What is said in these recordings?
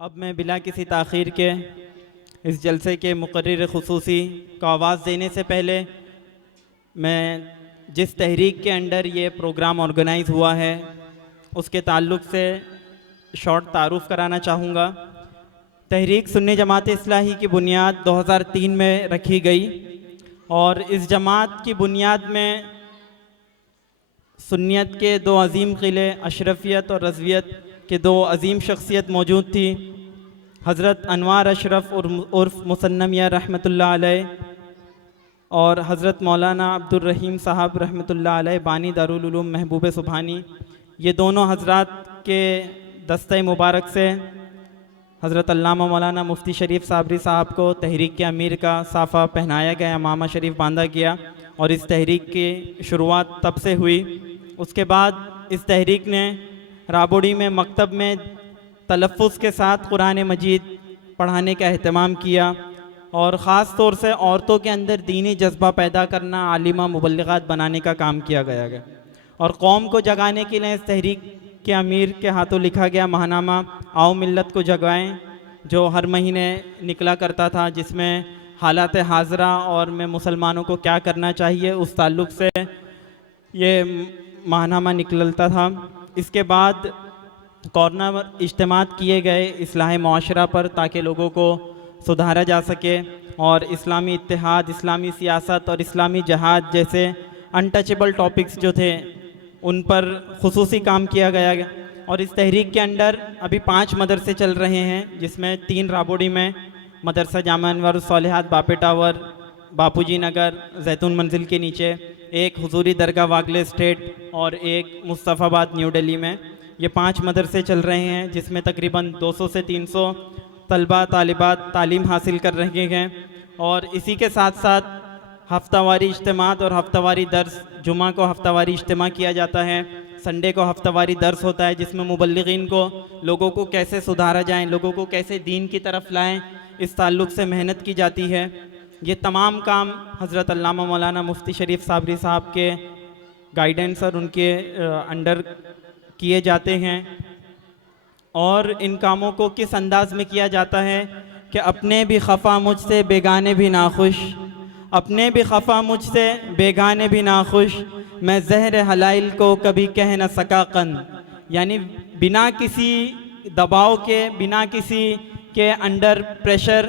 अब मैं बिला किसी ताख़ीर के इस जलसे के मुकर्रिर ख़ुसूसी को आवाज़ देने से पहले मैं जिस तहरीक के अंडर ये प्रोग्राम ऑर्गेनाइज़ हुआ है उसके ताल्लुक़ से शॉर्ट तारुफ़ कराना चाहूँगा। तहरीक सुन्नी जमात इस्लाही की बुनियाद 2003 में रखी गई और इस जमात की बुनियाद में सुन्नियत के दो अज़ीम क़िले अशरफियत और रज़वियत के दो अज़ीम शख्सियत मौजूद थी। हज़रत अनवार अशरफ उर्फ़ मुसन्ना मियां रहमतुल्लाह अलैह और हज़रत मौलाना अब्दुर रहीम साहब रहमतुल्लाह अलैह बानी दारुल उलूम महबूब सुबहानी, ये दोनों हज़रात के दस्ते मुबारक से हज़रत अल्लामा मौलाना मुफ्ती शरीफ साबरी साहब को तहरीक के अमीर का साफ़ा पहनाया गया, इमामा शरीफ बांधा गया और इस तहरीक की शुरुआत तब से हुई। उसके बाद इस तहरीक ने राबोड़ी में मकतब में तलफ़्फ़ुज़ के साथ कुरान मजीद पढ़ाने का अहतमाम किया और ख़ास तौर से औरतों के अंदर दीनी जज्बा पैदा करना, आलिमा मुबल्लिगात बनाने का काम किया गया और कौम को जगाने के लिए इस तहरीक के अमीर के हाथों लिखा गया महानामा आओ मिल्लत को जगाएं, जो हर महीने निकला करता था, जिसमें हालात हाज़रा और में मुसलमानों को क्या करना चाहिए उस ताल्लुक़ से ये महानामा निकलता था। इसके बाद कॉर्नर इज्तिमात किए गए इस्लाह मुआशरा पर ताकि लोगों को सुधारा जा सके और इस्लामी इत्तेहाद, इस्लामी सियासत और इस्लामी जहाद जैसे अनटचेबल टॉपिक्स जो थे उन पर खुसूसी काम किया गया। और इस तहरीक के अंडर अभी 5 मदरसे चल रहे हैं, जिसमें 3 राबोड़ी में मदरसा जामा अनवारुस सालिहात बापे टावर बापूजी नगर जैतून मंजिल के नीचे, एक हुजूरी दरगाह वागले स्टेट और एक मुस्तफ़ाबाद न्यू दिल्ली में। ये 5 मदरसे चल रहे हैं जिसमें तकरीबन 200 से 300 तलबा तालिबात तालीम हासिल कर रहे हैं और इसी के साथ साथ हफ्तावारी इज्तिमात और हफ्तावारी दर्स, जुमा को हफ्तावारी इज्तिमा किया जाता है, संडे को हफ्तावारी दर्स होता है जिसमें मुबल्लिगीन को लोगों को कैसे सुधारा जाए, लोगों को कैसे दीन की तरफ लाएं, इस ताल्लुक़ से मेहनत की जाती है। ये तमाम काम हज़रत अल्लामा मौलाना मुफ्ती शरीफ साबरी साहब के गाइडेंस और उनके अंडर किए जाते हैं और इन कामों को किस अंदाज में किया जाता है कि अपने भी खफा मुझसे बेगाने भी नाखुश, अपने भी खफा मुझसे बेगाने भी नाखुश, मैं ज़हर हलाइल को कभी कह न सका कन, यानी बिना किसी दबाव के, बिना किसी के अंडर प्रेशर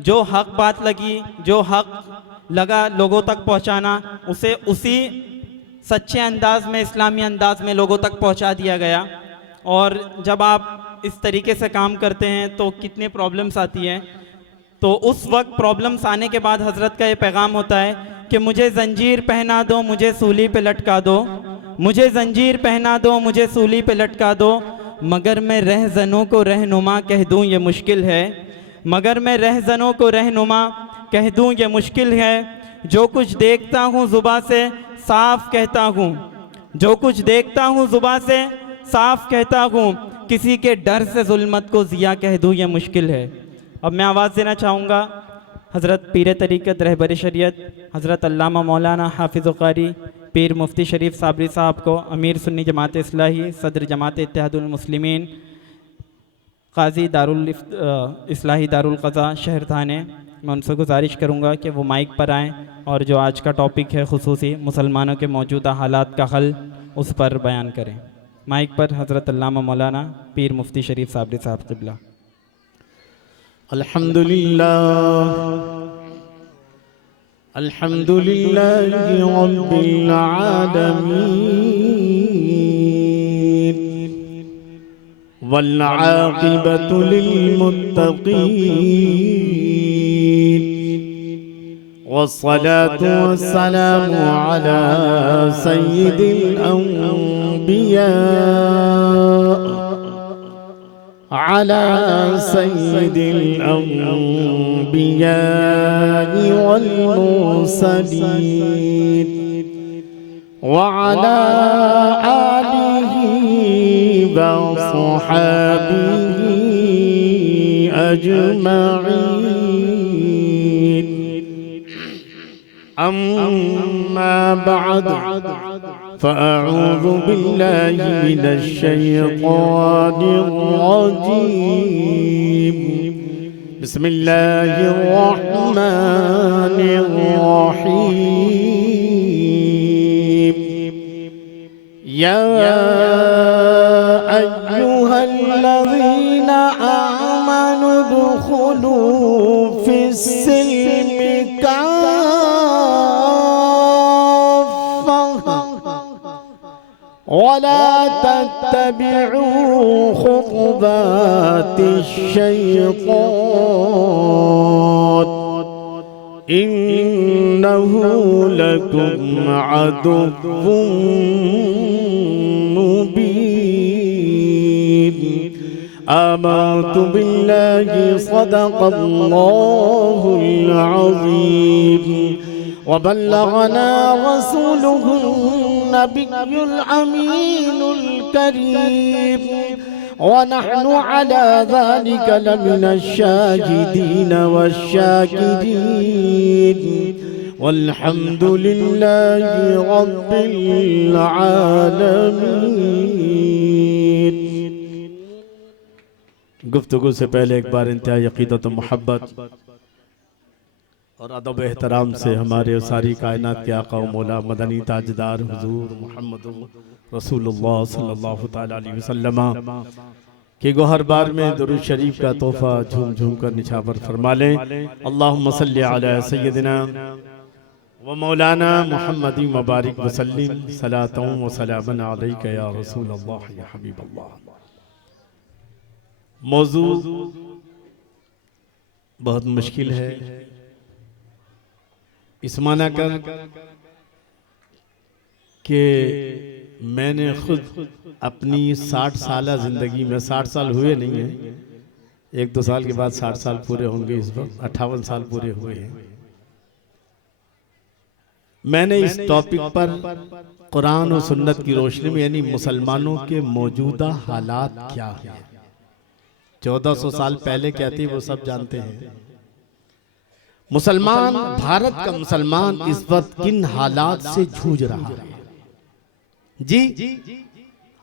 जो हक बात लगी, जो हक लगा लोगों तक पहुंचाना, उसे उसी सच्चे अंदाज में, इस्लामी अंदाज में लोगों तक पहुंचा दिया गया। और जब आप इस तरीके से काम करते हैं तो कितने प्रॉब्लम्स आती हैं, तो उस वक्त प्रॉब्लम्स आने के बाद हज़रत का ये पैगाम होता है कि मुझे ज़ंजीर पहना दो, मुझे सूली पे लटका दो, मुझे ज़ंजीर पहना दो, मुझे सूली पे लटका दो, मगर मैं रहज़नों को रहनुमा कह दूँ ये मुश्किल है, मगर मैं रहज़नों को रहनुमा कह दूँ ये मुश्किल है, जो कुछ देखता हूँ ज़ुबां से साफ कहता हूँ, जो कुछ देखता हूँ ज़ुबां से साफ कहता हूँ, किसी के डर से जुल्मत को ज़िया कह दूँ ये मुश्किल है। अब मैं आवाज़ देना चाहूँगा हज़रत पीर तरीक़त रहबर शरीयत हज़रत अल्लामा मौलाना हाफिज़ कारी पीर मुफ्ती शरीफ साबरी साहब को, अमीर सुन्नी जमात इस्लाही, सदर जमात इत्तेहादुल मुस्लिमीन, काजी दारुल इस्लाही दारुल क़ज़ा शहर थाने, मैं उनसे गुजारिश करूँगा कि वो माइक पर आएँ और जो आज का टॉपिक है खुसूसी मुसलमानों के मौजूदा हालात का हल, उस पर बयान करें। माइक पर हज़रत अल्लामा मौलाना पीर मुफ्ती शरीफ साबरी साहब क़िबला। अल्हम्दुलिल्लाह अल्हम्दुलिल्लाहि रब्बिल आलमीन वल आक़िबतु लिल मुत्तक़ीन वस्सलातु वस्सलामु अला सय्यिदिल अंबिया अला सय्यिदिल अंबिया वल मुरसलीन व अला आलिहि व सहाबिहि अजमईन। अम्मा बाद फ़अऊज़ु बिल्लाहि मिनश शैतानिर रजीम। बिस्मिल्लाहिर्रहमानिर्रहीम या अय्युहल्लज़ीना आमनु दुखुलू फिस्सिल्मि काफ़्फ़ा वला तत्तबिउ खुतवातिश्शैतान इन्नहु लकुम अदुव्वुम मुबीन। आमन्तु बिल्लाहि सदक़ल्लाहुल अज़ीम व बल्लगना रसूलुहुन नबियुल अमीनुल करीम व नहनु अला ज़ालिका लमिनश शाहिदीन वश्शाकिरीन वल्हम्दुलिल्लाहि रब्बिल आलमीन। गुफ्तगू से पहले एक बार इंतहाई अक़ीदत व मोहब्बत और अदब एहतराम से हमारे सारी कायनात के आका व मौला मदनी ताजदार हुजूर मोहम्मद रसूलुल्लाह सल्लल्लाहु तआला अलैहि वसल्लम के गोहर बार में दुरूद शरीफ का तोहफा झूम झूम कर निछावर फरमा लें। अल्लाहुम्मा सल्लि अला सय्यदिना व मौलाना मुहम्मदी मुबारक वसल्लिम सलातन व सलामन अलैका या रसूलल्लाह या हबीबल्लाह। मौजू बहुत मुश्किल है, इस माना कर कि मैंने खुद अपनी 60 साला जिंदगी में 60 साल हुए नहीं हैं, 1-2 साल के बाद 60 साल पूरे होंगे, इस वक्त 58 साल पूरे हुए हैं। मैंने इस टॉपिक पर कुरान और सुन्नत की रोशनी में यानी मुसलमानों के मौजूदा हालात क्या है, 1400 साल पहले क्या थी वो सब जानते हैं। मुसलमान, भारत का मुसलमान इस वक्त किन हालात से जूझ रहा है जी,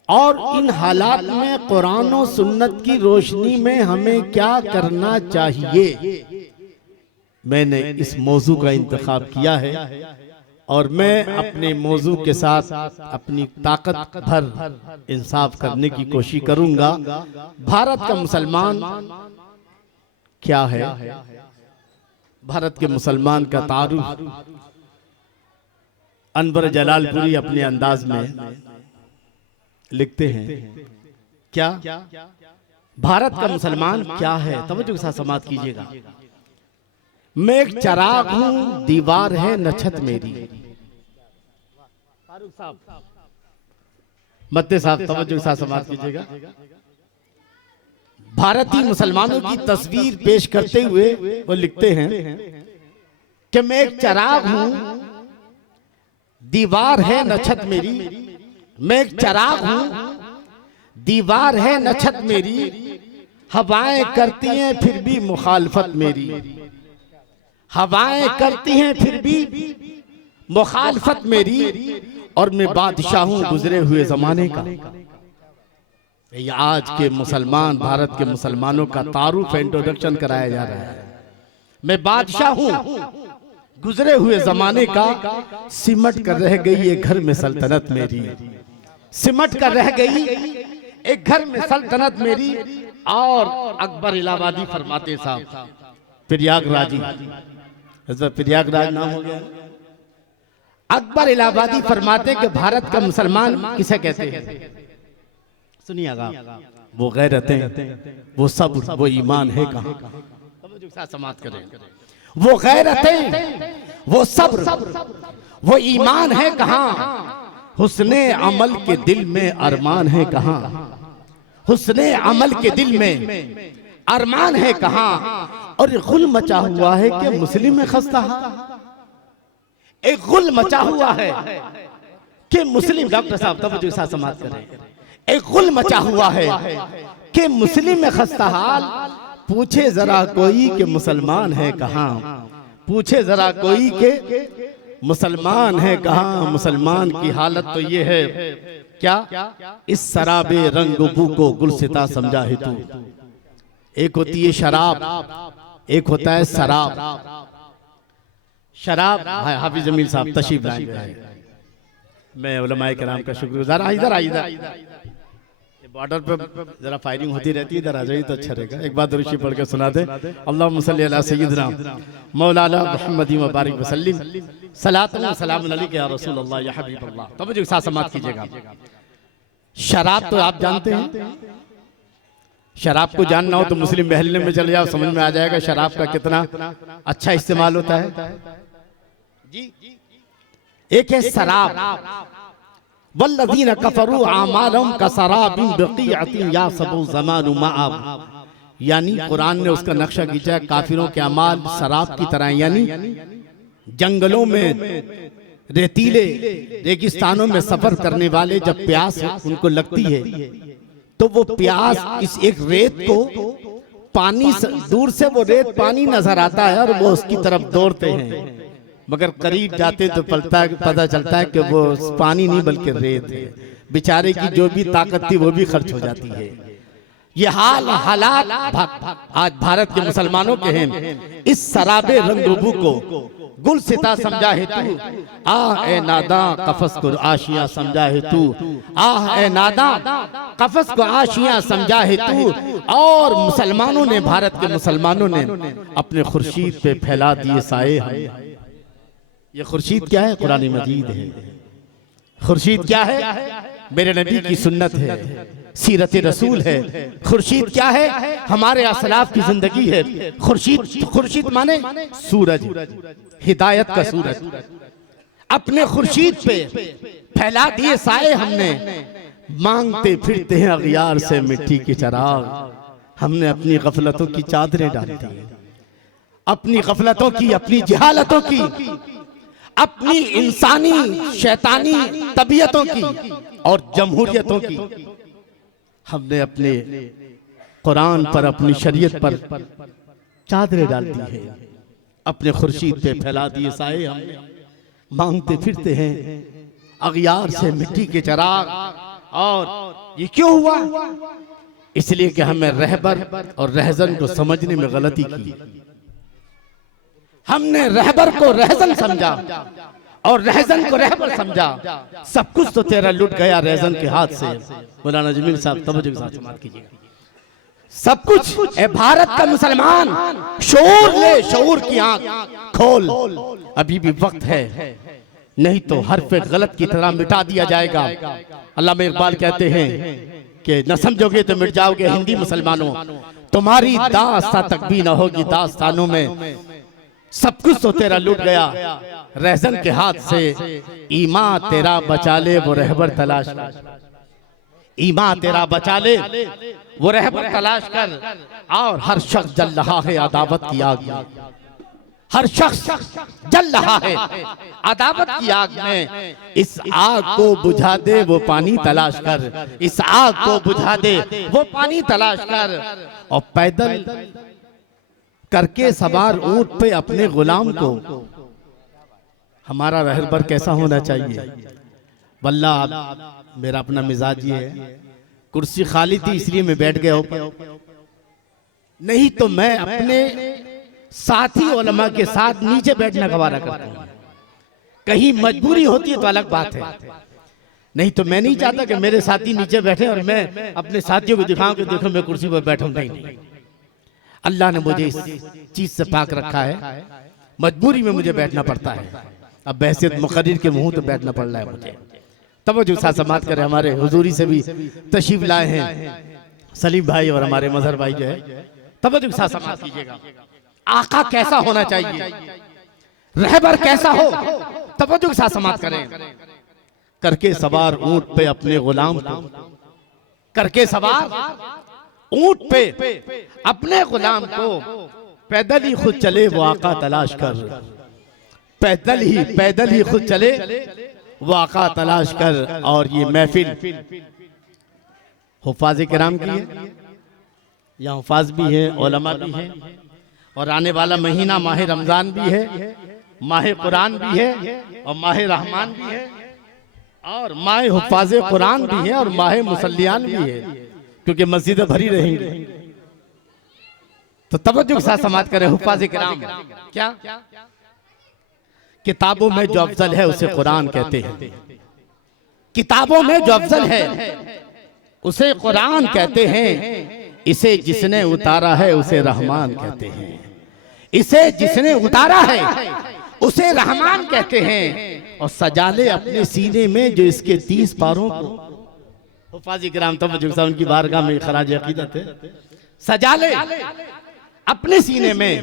और इन हालात में कुरान और सुन्नत की रोशनी में हमें क्या करना चाहिए। मैंने इस मौजू का इंतखाब किया है और मैं अपने मौजू के साथ अपनी ताकत भर इंसाफ करने की कोशिश करूंगा। भारत का मुसलमान क्या है, भारत के मुसलमान का तारुफ अनवर जलालपुरी अपने अंदाज में लिखते हैं। क्या भारत का मुसलमान क्या है, तवज्जो के साथ समाअत कीजिएगा। मैं एक चराग हूं, दीवार है न छत मेरी। मत्ते साहब तवज्जो के साथ समाअत कीजिएगा। भारतीय मुसलमानों की तस्वीर पेश करते हुए वो लिखते हैं कि मैं एक चराग हूं, दीवार है न छत मेरी। मैं एक चराग हूं, दीवार है न छत मेरी। हवाएं करती हैं फिर भी मुखालफत मेरी। हवाएं करती हैं फिर भी मुखालफत मेरी। और मैं बादशाह हूं गुजरे हुए जमाने का। ये आज के मुसलमान, भारत के मुसलमानों का तारुफ इंट्रोडक्शन कराया जा रहा है। मैं बादशाह हूं गुजरे हुए जमाने का। सिमट कर रह गई एक घर में सल्तनत मेरी। सिमट कर रह गई एक घर में सल्तनत मेरी। और अकबर इलाहाबादी फरमाते साहब, प्रयागराजी, प्रयागराज नाम हो गया। अकबर इलाहाबादी फरमाते कि भारत का मुसलमान किसे कहते हैं, सुनिएगा। वो गैरतें, वो सब्र, वो ईमान है कहां। समाप्त करें। वो गैरतें, वो सब्र, वो ईमान है कहां। हुस्ने अमल के दिल में अरमान है कहां। हुस्ने अमल के दिल में अरमान है कहां। और गुल मचा हुआ है कि मुस्लिम में खस्ता। एक गुल मचा हुआ है कि मुस्लिम, डॉक्टर साहब तवज्जो के साथ समाप्त करें। एक गुल मचा हुआ है कि मुस्लिम में खस्ता हाल। पूछे जरा कोई कि मुसलमान है कहां। पूछे जरा कोई के मुसलमान है कहां। मुसलमान की हालत तो ये है क्या, इस शराबे रंग बू को गुलसिता समझा है तू। एक होती है शराब एक होता है शराब। शराब हाफिज जमील साहब तशरीफ लाए। मैं उलमाए किराम का शुक्रगुजार। इधर इधर बॉर्डर पे जरा फायरिंग होती रहती है, इधर आ जाइए तो अच्छा रहेगा। एक बार दुरूद पढ़ के सुना दे। अल्लाहुम्मा सल्ली अला सय्यिदिना मौलाना मुहम्मद व बारिक वसल्लिम सलातन व सलामुन अलैका या रसूल अल्लाह या हबीब अल्लाह। तवज्जो के साथ समाअत कीजिएगा। शराब तो आप जानते हैं, शराब को जानना हो तो मुस्लिम महल्ले में चले जाओ, समझ में आ जाएगा शराब का कितना अच्छा इस्तेमाल होता है जी। एक है शराब, वल्लज़ीना कफ़रू आमालहुम कसराबिन बक़ीअतिन यासबु ज़मानु माअब, यानी कुरान ने उसका नक्शा खींचा है काफिरों के अमाल शराब की तरह, यानी जंगलों में रेतीले रेगिस्तानों में सफर करने वाले जब प्यास उनको लगती है तो वो प्यास इस एक रेत को पानी दूर से वो रेत पानी नजर आता है और वो उसकी तरफ दौड़ते हैं, मगर करीब जाते तो पता चलता है कि वो पानी नहीं बल्कि रेत है। बेचारे की जो भी ताकत थी वो भी खर्च हो जाती है। ये हालात आज भारत के मुसलमानों के हैं। इस शराबे रंगरूबू को गुलसिता समझा है तू, आह ए नादा कफस को आशियां समझा है तू, आह ए नादा कफस को आशियां समझा है तू। और मुसलमानों ने, भारत के मुसलमानों ने अपने खुर्शीद पे फैला दिए साए हम। ये खुर्शीद क्या है? कुरान मजीद है। खुर्शीद क्या है? मेरे नबी की सुन्नत है, सीरत रसूल है। खुर्शीद क्या है? हमारे असलाफ की जिंदगी है। खुर्शीद माने सूरज, हिदायत का सूरज। अपने खुर्शीद पे फैला दिए साए हमने, मांगते फिरते हैं अगियार से मिट्टी के चिराग। हमने अपनी गफलतों की चादरें डाल दी, अपनी गफलतों की, अपनी जहालतों की, अपनी इंसानी शैतानी तबीयतों की और जमहूरियतों की। हमने अपने कुरान पर, अपनी शरीयत पर चादरें डाल दी है। अपने खुर्शीद पे फैला दिए साए हमने, मांगते फिरते हैं अगियार से मिट्टी के चिराग। और ये क्यों हुआ? इसलिए कि हमें रहबर और रहजन को समझने में गलती की। हमने रहबर को रहजन समझा और रहजन को रहबर समझा। सब कुछ तो तेरा लुट गया रहजन के हाथ से। मौलाना जमील साहब तवज्जो के साथ समाअत कीजिएगा। सब कुछ ए भारत का मुसलमान शऊर ले, शऊर की आंख खोल, अभी भी वक्त है, नहीं तो हरफ गलत की तरह मिटा दिया जाएगा। अल्लामा इकबाल कहते हैं कि न समझोगे तो मिट जाओगे हिंदी मुसलमानों, तुम्हारी दास्तां तक भी न होगी दास्तानों में। सब कुछ तो तेरा लूट गया रहजन के हाथ से। ईमान तेरा बचा ले वो रहबर तलाश कर, ईमान तेरा बचा ले वो रहबर तलाश कर। और हर शख्स जल रहा है अदावत की आग में, हर शख्स जल रहा है अदावत की आग में। इस आग को बुझा दे वो पानी तलाश कर, इस आग को बुझा दे वो पानी तलाश कर। और पैदल करके सवार ऊंट पे अपने गुलाम को, हमारा रहबर कैसा होना चाहिए? वल्ला मेरा अपना मिजाज ये है, कुर्सी खाली थी इसलिए मैं बैठ गया ऊपर, नहीं तो मैं अपने साथी उलमा के साथ नीचे बैठना गवारा करता हूँ। कहीं मजबूरी होती है तो अलग बात है, नहीं तो मैं नहीं चाहता कि मेरे साथी नीचे बैठे और मैं अपने साथियों को दिखाऊं कि देखो मैं कुर्सी पर बैठा हूं। नहीं, अल्लाह ने मुझे इस चीज से पाक रखा है, मजबूरी में मुझे बैठना पड़ता है। अब बहसियत मुकर्रिर के मुंह तो बैठना पड़ रहा है मुझे। तवज्जो साथ समाअत करें। हमारे हुजूरी से भी तशरीफ लाए हैं सलीम भाई और हमारे मजहर भाई जो है, तवज्जो के साथ समाअत कीजिएगा। आका कैसा होना चाहिए, रहबर कैसा हो, तवज्जो के साथ समाअत करें। करके सवार ऊंट पे अपने गुलाम को, करके सवार ऊंट पे अपने गुलाम को, पैदल ही खुद चले वो आका तलाश कर, पैदल ही खुद चले वो आका तलाश कर। और ये महफिल हुफाज किराम की है, यहाँ हुफाज भी हैं, उलमा भी हैं, और आने वाला महीना माह रमजान भी है, माह कुरान भी है, और माह रहमान भी है, और माह हुफाज कुरान भी है, और माह मुसल्लियान भी है, क्योंकि मस्जिदें भरी रहेंगी। तो तवज्जो के साथ समाप्त करें हुफ्फाज़ किराम। क्या किताबों में जो अफजल है उसे कुरान कहते हैं। किताबों में जो अफजल है उसे कुरान कहते हैं। इसे जिसने उतारा है उसे रहमान कहते हैं। इसे जिसने उतारा है उसे रहमान कहते हैं। और सजा ले अपने सीने में जो इसके 30 पारों को, हुफ्फाज़ किराम तवज्जो के साथ उनकी बारगाह में खराज अकीदत है, सजा ले अपने सीने में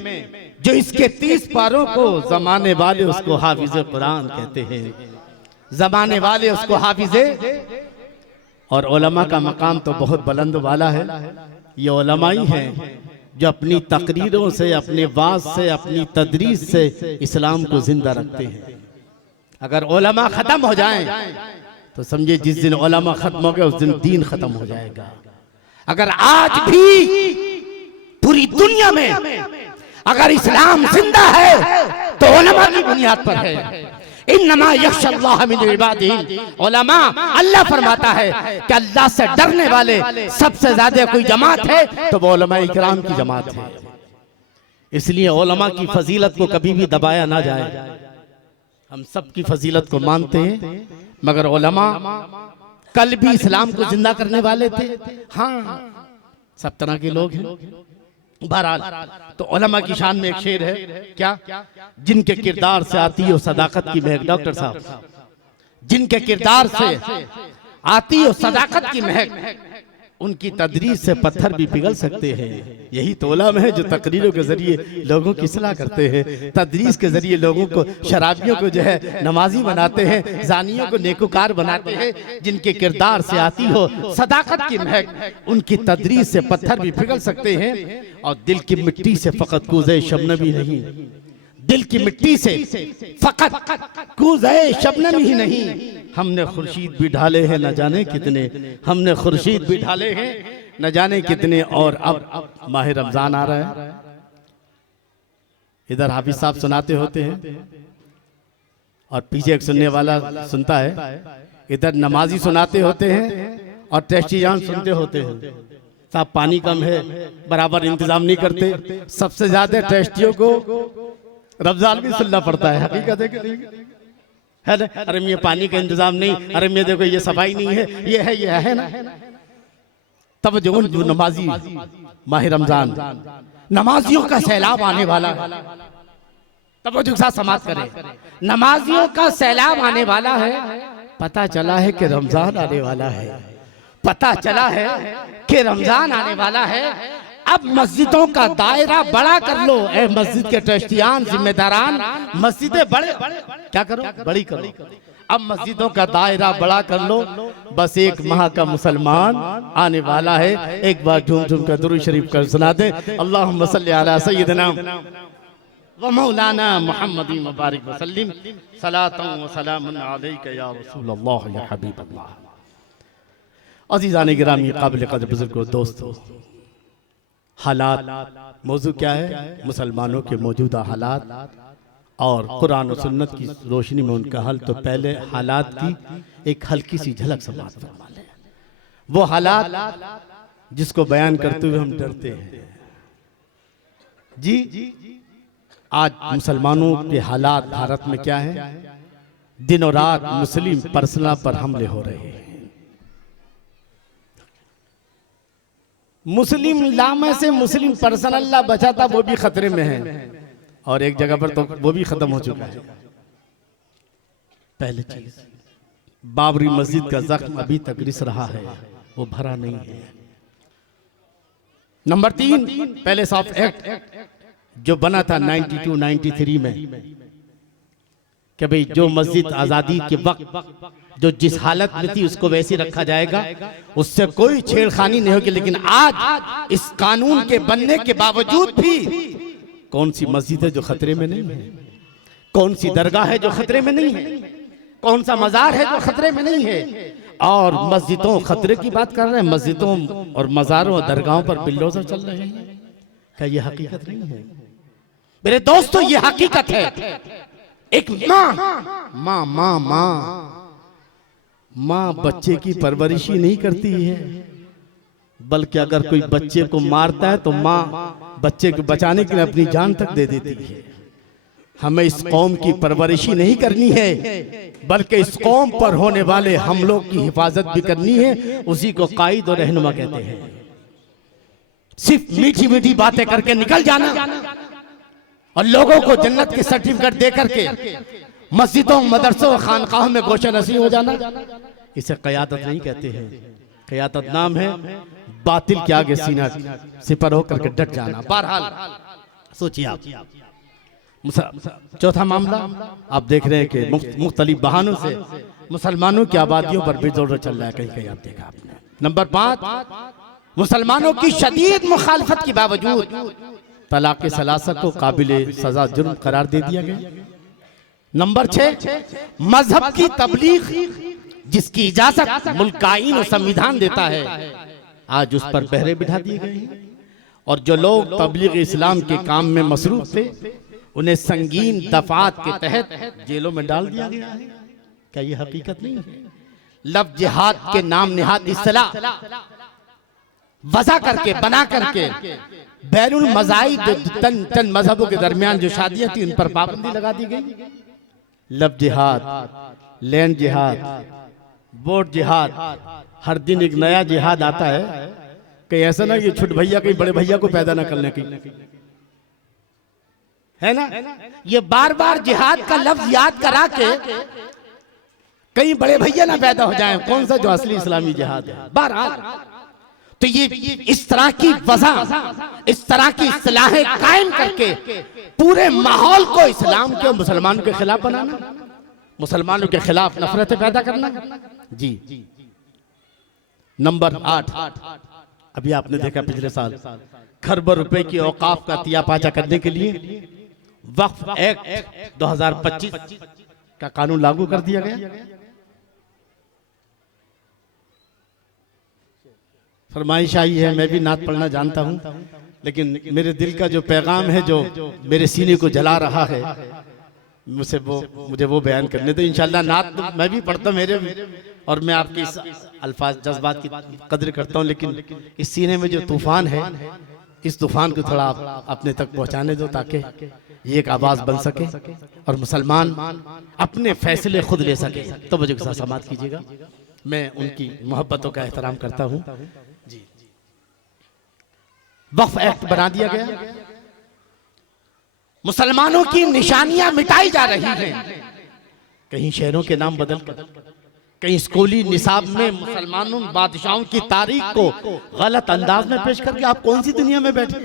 जो इसके 30 पारों को, जमाने वाले उसको हाफिज़े कुरान कहते हैं। जमाने वाले उसको हाफिज़े, और उलमा का मकाम तो बहुत बुलंद वाला है। ये उलमा ही हैं जो अपनी तकरीरों से, अपने वाज से, अपनी तदरीस से इस्लाम को जिंदा रखते हैं। अगर उलमा खत्म हो जाएं तो समझे जिस दिन उलमा खत्म हो गए उस दिन दीन खत्म हो जाएगा। अगर आज भी पूरी दुनिया में अगर इस्लाम जिंदा है तो उलमा की बुनियाद पर है। इन्नमा यख्शल्लाह मिन इबादिही उलमा। अल्लाह फरमाता है कि अल्लाह से डरने वाले सबसे ज्यादा कोई जमात है तो वो उलमा इकराम की जमात है। इसलिए उलमा की फजीलत को कभी भी दबाया ना जाए। हम सब की फजीलत को मानते हैं, मगर उलमा कल भी इस्लाम को जिंदा करने वाले थे। हाँ, सब तरह के लोग हैं। बहरहाल तो उलमा की शान में एक शेर है, क्या? जिनके किरदार से आती है सदाकत की महक। डॉक्टर साहब, जिनके किरदार से आती है सदाकत की महक, उनकी तदरीस से पत्थर भी पिघल सकते हैं। यही तो उलमा है जो तकरीरों के जरिए लोगों की इस्लाह करते हैं, तदरीस के जरिए लोगों को, शराबियों को जो है नमाजी बनाते हैं, जानियों को नेकुकार बनाते हैं। जिनके किरदार से आती हो सदाकत की महक, उनकी तदरीस से पत्थर भी पिघल सकते हैं। और दिल की मिट्टी से फकत कूज़े शबनम ही नहीं, दिल की मिट्टी से फकत कूज़े शबनम ही नहीं। हमने खुर्शीद भी ढाले हैं न जाने कितने, हमने खुर्शीद भी ढाले हैं न जाने कितने। और अब माह रमजान आ रहा है, इधर हाफिज साहब सुनाते होते हैं और पीछे एक सुनने वाला सुनता है, इधर नमाजी सुनाते होते हैं और टेस्टियान सुनते होते हैं। साहब पानी कम है, बराबर इंतजाम नहीं करते। सबसे ज्यादा टेस्टियों को रमजान भी सुनना पड़ता है। हकीकत है कि नहीं है ना? अरे ये पानी का इंतजाम नहीं, अरे ये देखो ये सफाई नहीं है, ये है ना। तब जो नमाजी माह रमजान, नमाजियों का सैलाब आने वाला है। तब जो साथ समाप्त करें, नमाजियों का सैलाब आने वाला है। पता चला है कि रमजान आने वाला है, पता चला है कि रमजान आने वाला है। अब मस्जिदों का दायरा बड़ा कर लो। ए मस्जिद के ट्रस्टियान, जिम्मेदारान, मस्जिदें बड़े क्या करो, बड़ी करो। अब मस्जिदों का दायरा बड़ा कर लो। बस एक माह का मुसलमान आने वाला है। एक बार झूम झूम कर दुरूद शरीफ कर सुना दे। अल्लाहुम्मा सल्ली अला सय्यिदिना व मौलाना मुहम्मदी मुबारक वसल्लिम सलातन व सलामुन अलैका या रसूलल्लाह या हबीबल्लाह। अज़ीज़ान गिरामी, काबिल क़द्र बुज़ुर्गों, दोस्तों, हालात मौजू क्या है? मुसलमानों के मौजूदा हालात और कुरान और सुन्नत की रोशनी में उनका हल। तो पहले हालात की एक हल्की सी झलक समाप्त फरमा लें। वो हालात जिसको बयान करते हुए हम डरते हैं। जी, आज मुसलमानों के हालात भारत में क्या है? दिनों रात मुस्लिम पर्सनल पर हमले हो रहे हैं। मुस्लिम लामे से मुस्लिम पर्सन अल्लाह बचाता वो भी खतरे में है, और एक जगह पर तो वो भी खत्म हो चुका है। पहले चीज, बाबरी मस्जिद का जख्म अभी तक रिस रहा है, वो भरा नहीं है। नंबर 3, पैलेस ऑफ एक्ट जो बना था 92-93 में, कि भाई जो मस्जिद आजादी के वक्त जो जिस हालत में थी उसको वैसे रखा जाएगा, उससे कोई छेड़खानी नहीं होगी। लेकिन आज इस कानून के बनने के बावजूद भी कौन सी मस्जिद है जो खतरे में नहीं है? कौन सी दरगाह है जो खतरे में नहीं है? कौन सा मजार है जो खतरे में नहीं है? और मस्जिदों, खतरे की बात कर रहे हैं, मस्जिदों और मजारों और दरगाहों पर बिल्डोजर चल रहे हैं। क्या ये हकीकत नहीं है? मेरे दोस्तों, ये हकीकत है। एक माँ बच्चे की परवरिश ही नहीं करती है। बल्कि अगर कोई बच्चे को मारता है तो माँ बच्चे को बचाने के लिए अपनी जान तक दे देती है। हमें इस कौम की परवरिशी नहीं करनी है, बल्कि इस कौम पर होने वाले हमलों की हिफाजत भी करनी है। उसी को कायद और रहनुमा कहते हैं। सिर्फ मीठी मीठी बातें करके निकल जाना और लोगों को जन्नत के सर्टिफिकेट दे करके मस्जिदों, मदरसों, खानकाहों में गोशा नसी हो जाना, इसे क़यादत नहीं कहते हैं। क़यादत नाम है बातिल के आगे सीना सिपर होकर के डट जाना। बहरहाल सोचिए आप, चौथा मामला आप देख रहे हैं कि मुख्तलिफ बहानों से मुसलमानों की आबादियों पर भी जोर चल रहा है। कहीं कहीं आप देखा आपने। नंबर 5, मुसलमानों की शदीद मुखालफत के बावजूद तलाक सलासा को काबिले सजा जुर्म करार दे दिया गया। नंबर 6, मजहब की तबलीग जिसकी इजाजत मुल्क का आईन और संविधान देता है, आज उस पर पहरे बिठा दिए गए हैं। और जो लोग तबलीग इस्लाम के काम में मसरूफ थे, उन्हें संगीन दफात के तहत जेलों में डाल दिया गया है। क्या ये हकीकत नहीं है? लफ्ज़ जिहाद के नाम निहाद इस्लाह वज़ा करके, बना करके बैरुल मज़ाहिब तन मजहबों के दरमियान जो शादियां थी, उन पर पाबंदी लगा दी गई। लफ्ज़ जिहाद, लैंड जिहाद, बोट जिहाद, हर दिन एक नया जिहाद आता है। कहीं ऐसा ना कि छोटे भैया कहीं बड़े भैया को पैदा ना करने की, है ना? ये बार बार जिहाद का लफ्ज याद करा के कहीं बड़े भैया ना पैदा हो जाएं। कौन सा जो असली इस्लामी जिहाद है? बहरहाल तो ये इस तरह की वजह, इस तरह की इस्लाहें कायम करके पूरे माहौल को इस्लाम के, मुसलमानों के खिलाफ बनाना, मुसलमानों के खिलाफ नफरतें पैदा करना। जी। नंबर 8, अभी आपने देखा पिछले साल खरबों रुपए की औकाफ का तिया पाचा करने के लिए वक्फ एक्ट 2025 का कानून लागू कर दिया गया। फरमाइश आई है, मैं भी नात पढ़ना जानता हूं, लेकिन मेरे दिल का जो पैगाम है, जो मेरे सीने को जला रहा है, मुझे वो बयान करने दो। इंशाल्लाह नात तो मैं भी पढ़ता हूं, और मैं आपके इस अल्फाज जज्बात की कदर करता हूं, लेकिन इस सीने में जो तूफान है, इस तूफान को थोड़ा आप अपने तक पहुंचाने दो, ताकि ये एक आवाज बन सके और मुसलमान अपने फैसले खुद ले सके। तो वजह के साथ समाप्त कीजिएगा। मैं उनकी मोहब्बतों का एहतराम करता हूं। जी। वक्फ एक्ट बना दिया गया, मुसलमानों की निशानियां मिटाई जा रही हैं। कहीं शहरों के नाम बदल कर, कहीं स्कूली निसाब में मुसलमानों बादशाहों की तारीख को गलत अंदाज में पेश करके आप कौन सी दुनिया में बैठे?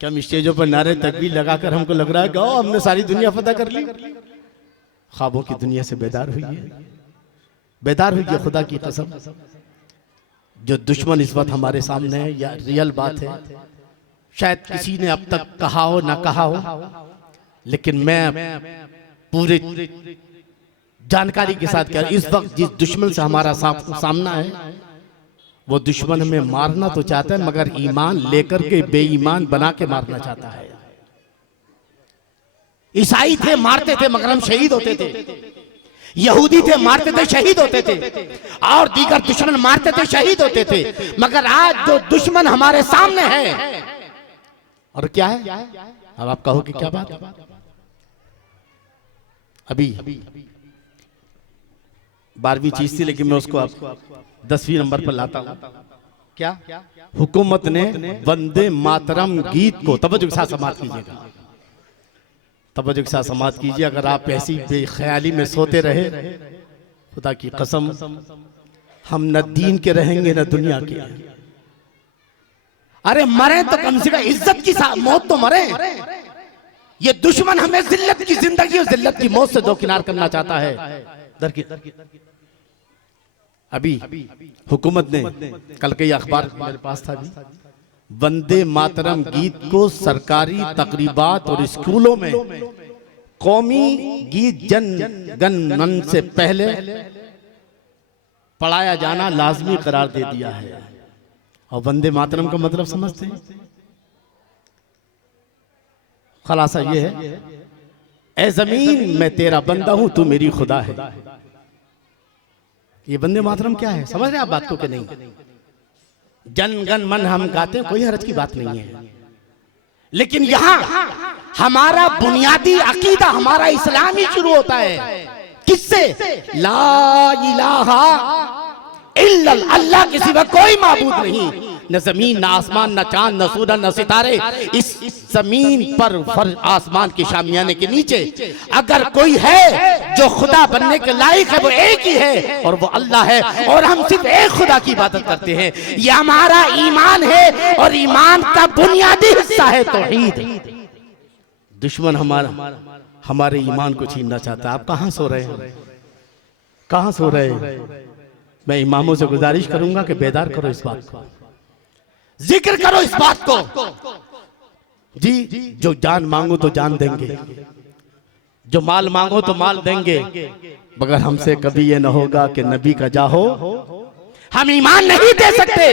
क्या हम स्टेजों पर नारे तकबीर लगाकर हमको लग रहा है कि हमने सारी दुनिया फतह कर ली? ख्वाबों की दुनिया से बेदार हुई है, बेदार हुई है। खुदा की कसम, जो दुश्मन इस वक्त हमारे सामने है, या रियल बात है, शायद किसी ने अब तक कहा हो ना कहा हो, लेकिन मैं पूरे जानकारी के साथ कह रहा हूं, इस वक्त जिस दुश्मन से हमारा सामना है, वो दुश्मन हमें मारना तो चाहता है, मगर ईमान लेकर के बेईमान बना के मारना चाहता है। ईसाई थे, मारते थे मगर हम शहीद होते थे। यहूदी थे, मारते थे, शहीद होते थे। और दीगर दुश्मन मारते थे, शहीद होते थे। मगर आज जो दुश्मन हमारे सामने है, और क्या है? अब आप कहो कि क्या बात? अभी 12वीं चीज थी, लेकिन मैं उसको आप 10वीं नंबर पर लाता हूं। क्या? हुकूमत ने वंदे मातरम गीत को, तवज्जो के साथ समाप्त कीजिएगा, तवज्जो के साथ समाप्त कीजिए। अगर आप ऐसी बेख्याली में सोते रहे, खुदा की कसम हम न दीन के रहेंगे न दुनिया के। अरे मरे तो कम से कम इज्जत की मौत तो मरे। ये दुश्मन हमें जिल्लत की जिंदगी और जिल्लत की मौत से दो किनार करना चाहता है। अभी हुकूमत ने, कल के अखबार मेरे पास था, वंदे मातरम गीत को सरकारी तकरीबात और स्कूलों में कौमी गीत जन गण मन से पहले पढ़ाया जाना लाजमी करार दे दिया है। और वंदे मातरम का मतलब समझते हैं? खलासा ये है, ए जमीन मैं तेरा बंदा हूं, तू मेरी खुदा है। ये वंदे मातरम क्या है? समझ रहे आप बात को कि नहीं? जन गण मन हम गाते हैं, कोई हर्ज की बात नहीं है, लेकिन यहां हमारा बुनियादी अकीदा, हमारा इस्लाम ही शुरू होता है किससे? ला इलाहा इल्लल्लाह, अल्लाह के सिवा कोई माबूद नहीं, न जमीन न आसमान न चांद न सूरज न सितारे, इस जमीन पर आसमान के शामियाने के नीचे अगर कोई है जो खुदा बनने के लायक है वो एक ही है और वो अल्लाह है, और हम सिर्फ एक खुदा की इबादत करते हैं। ये हमारा ईमान है और ईमान का बुनियादी हिस्सा है तौहीद। दुश्मन हमारे ईमान को छीनना चाहता है। आप कहां सो रहे हैं, कहां सो रहे हैं? मैं इमामों से गुजारिश करूंगा कि बेदार करो इस बात को, जिक्र करो इस बात को। जी, जो जान मांगो तो जान देंगे, जो माल मांगो तो माल देंगे, मगर हमसे कभी ये न होगा कि नबी का जाहो हम ईमान नहीं दे सकते।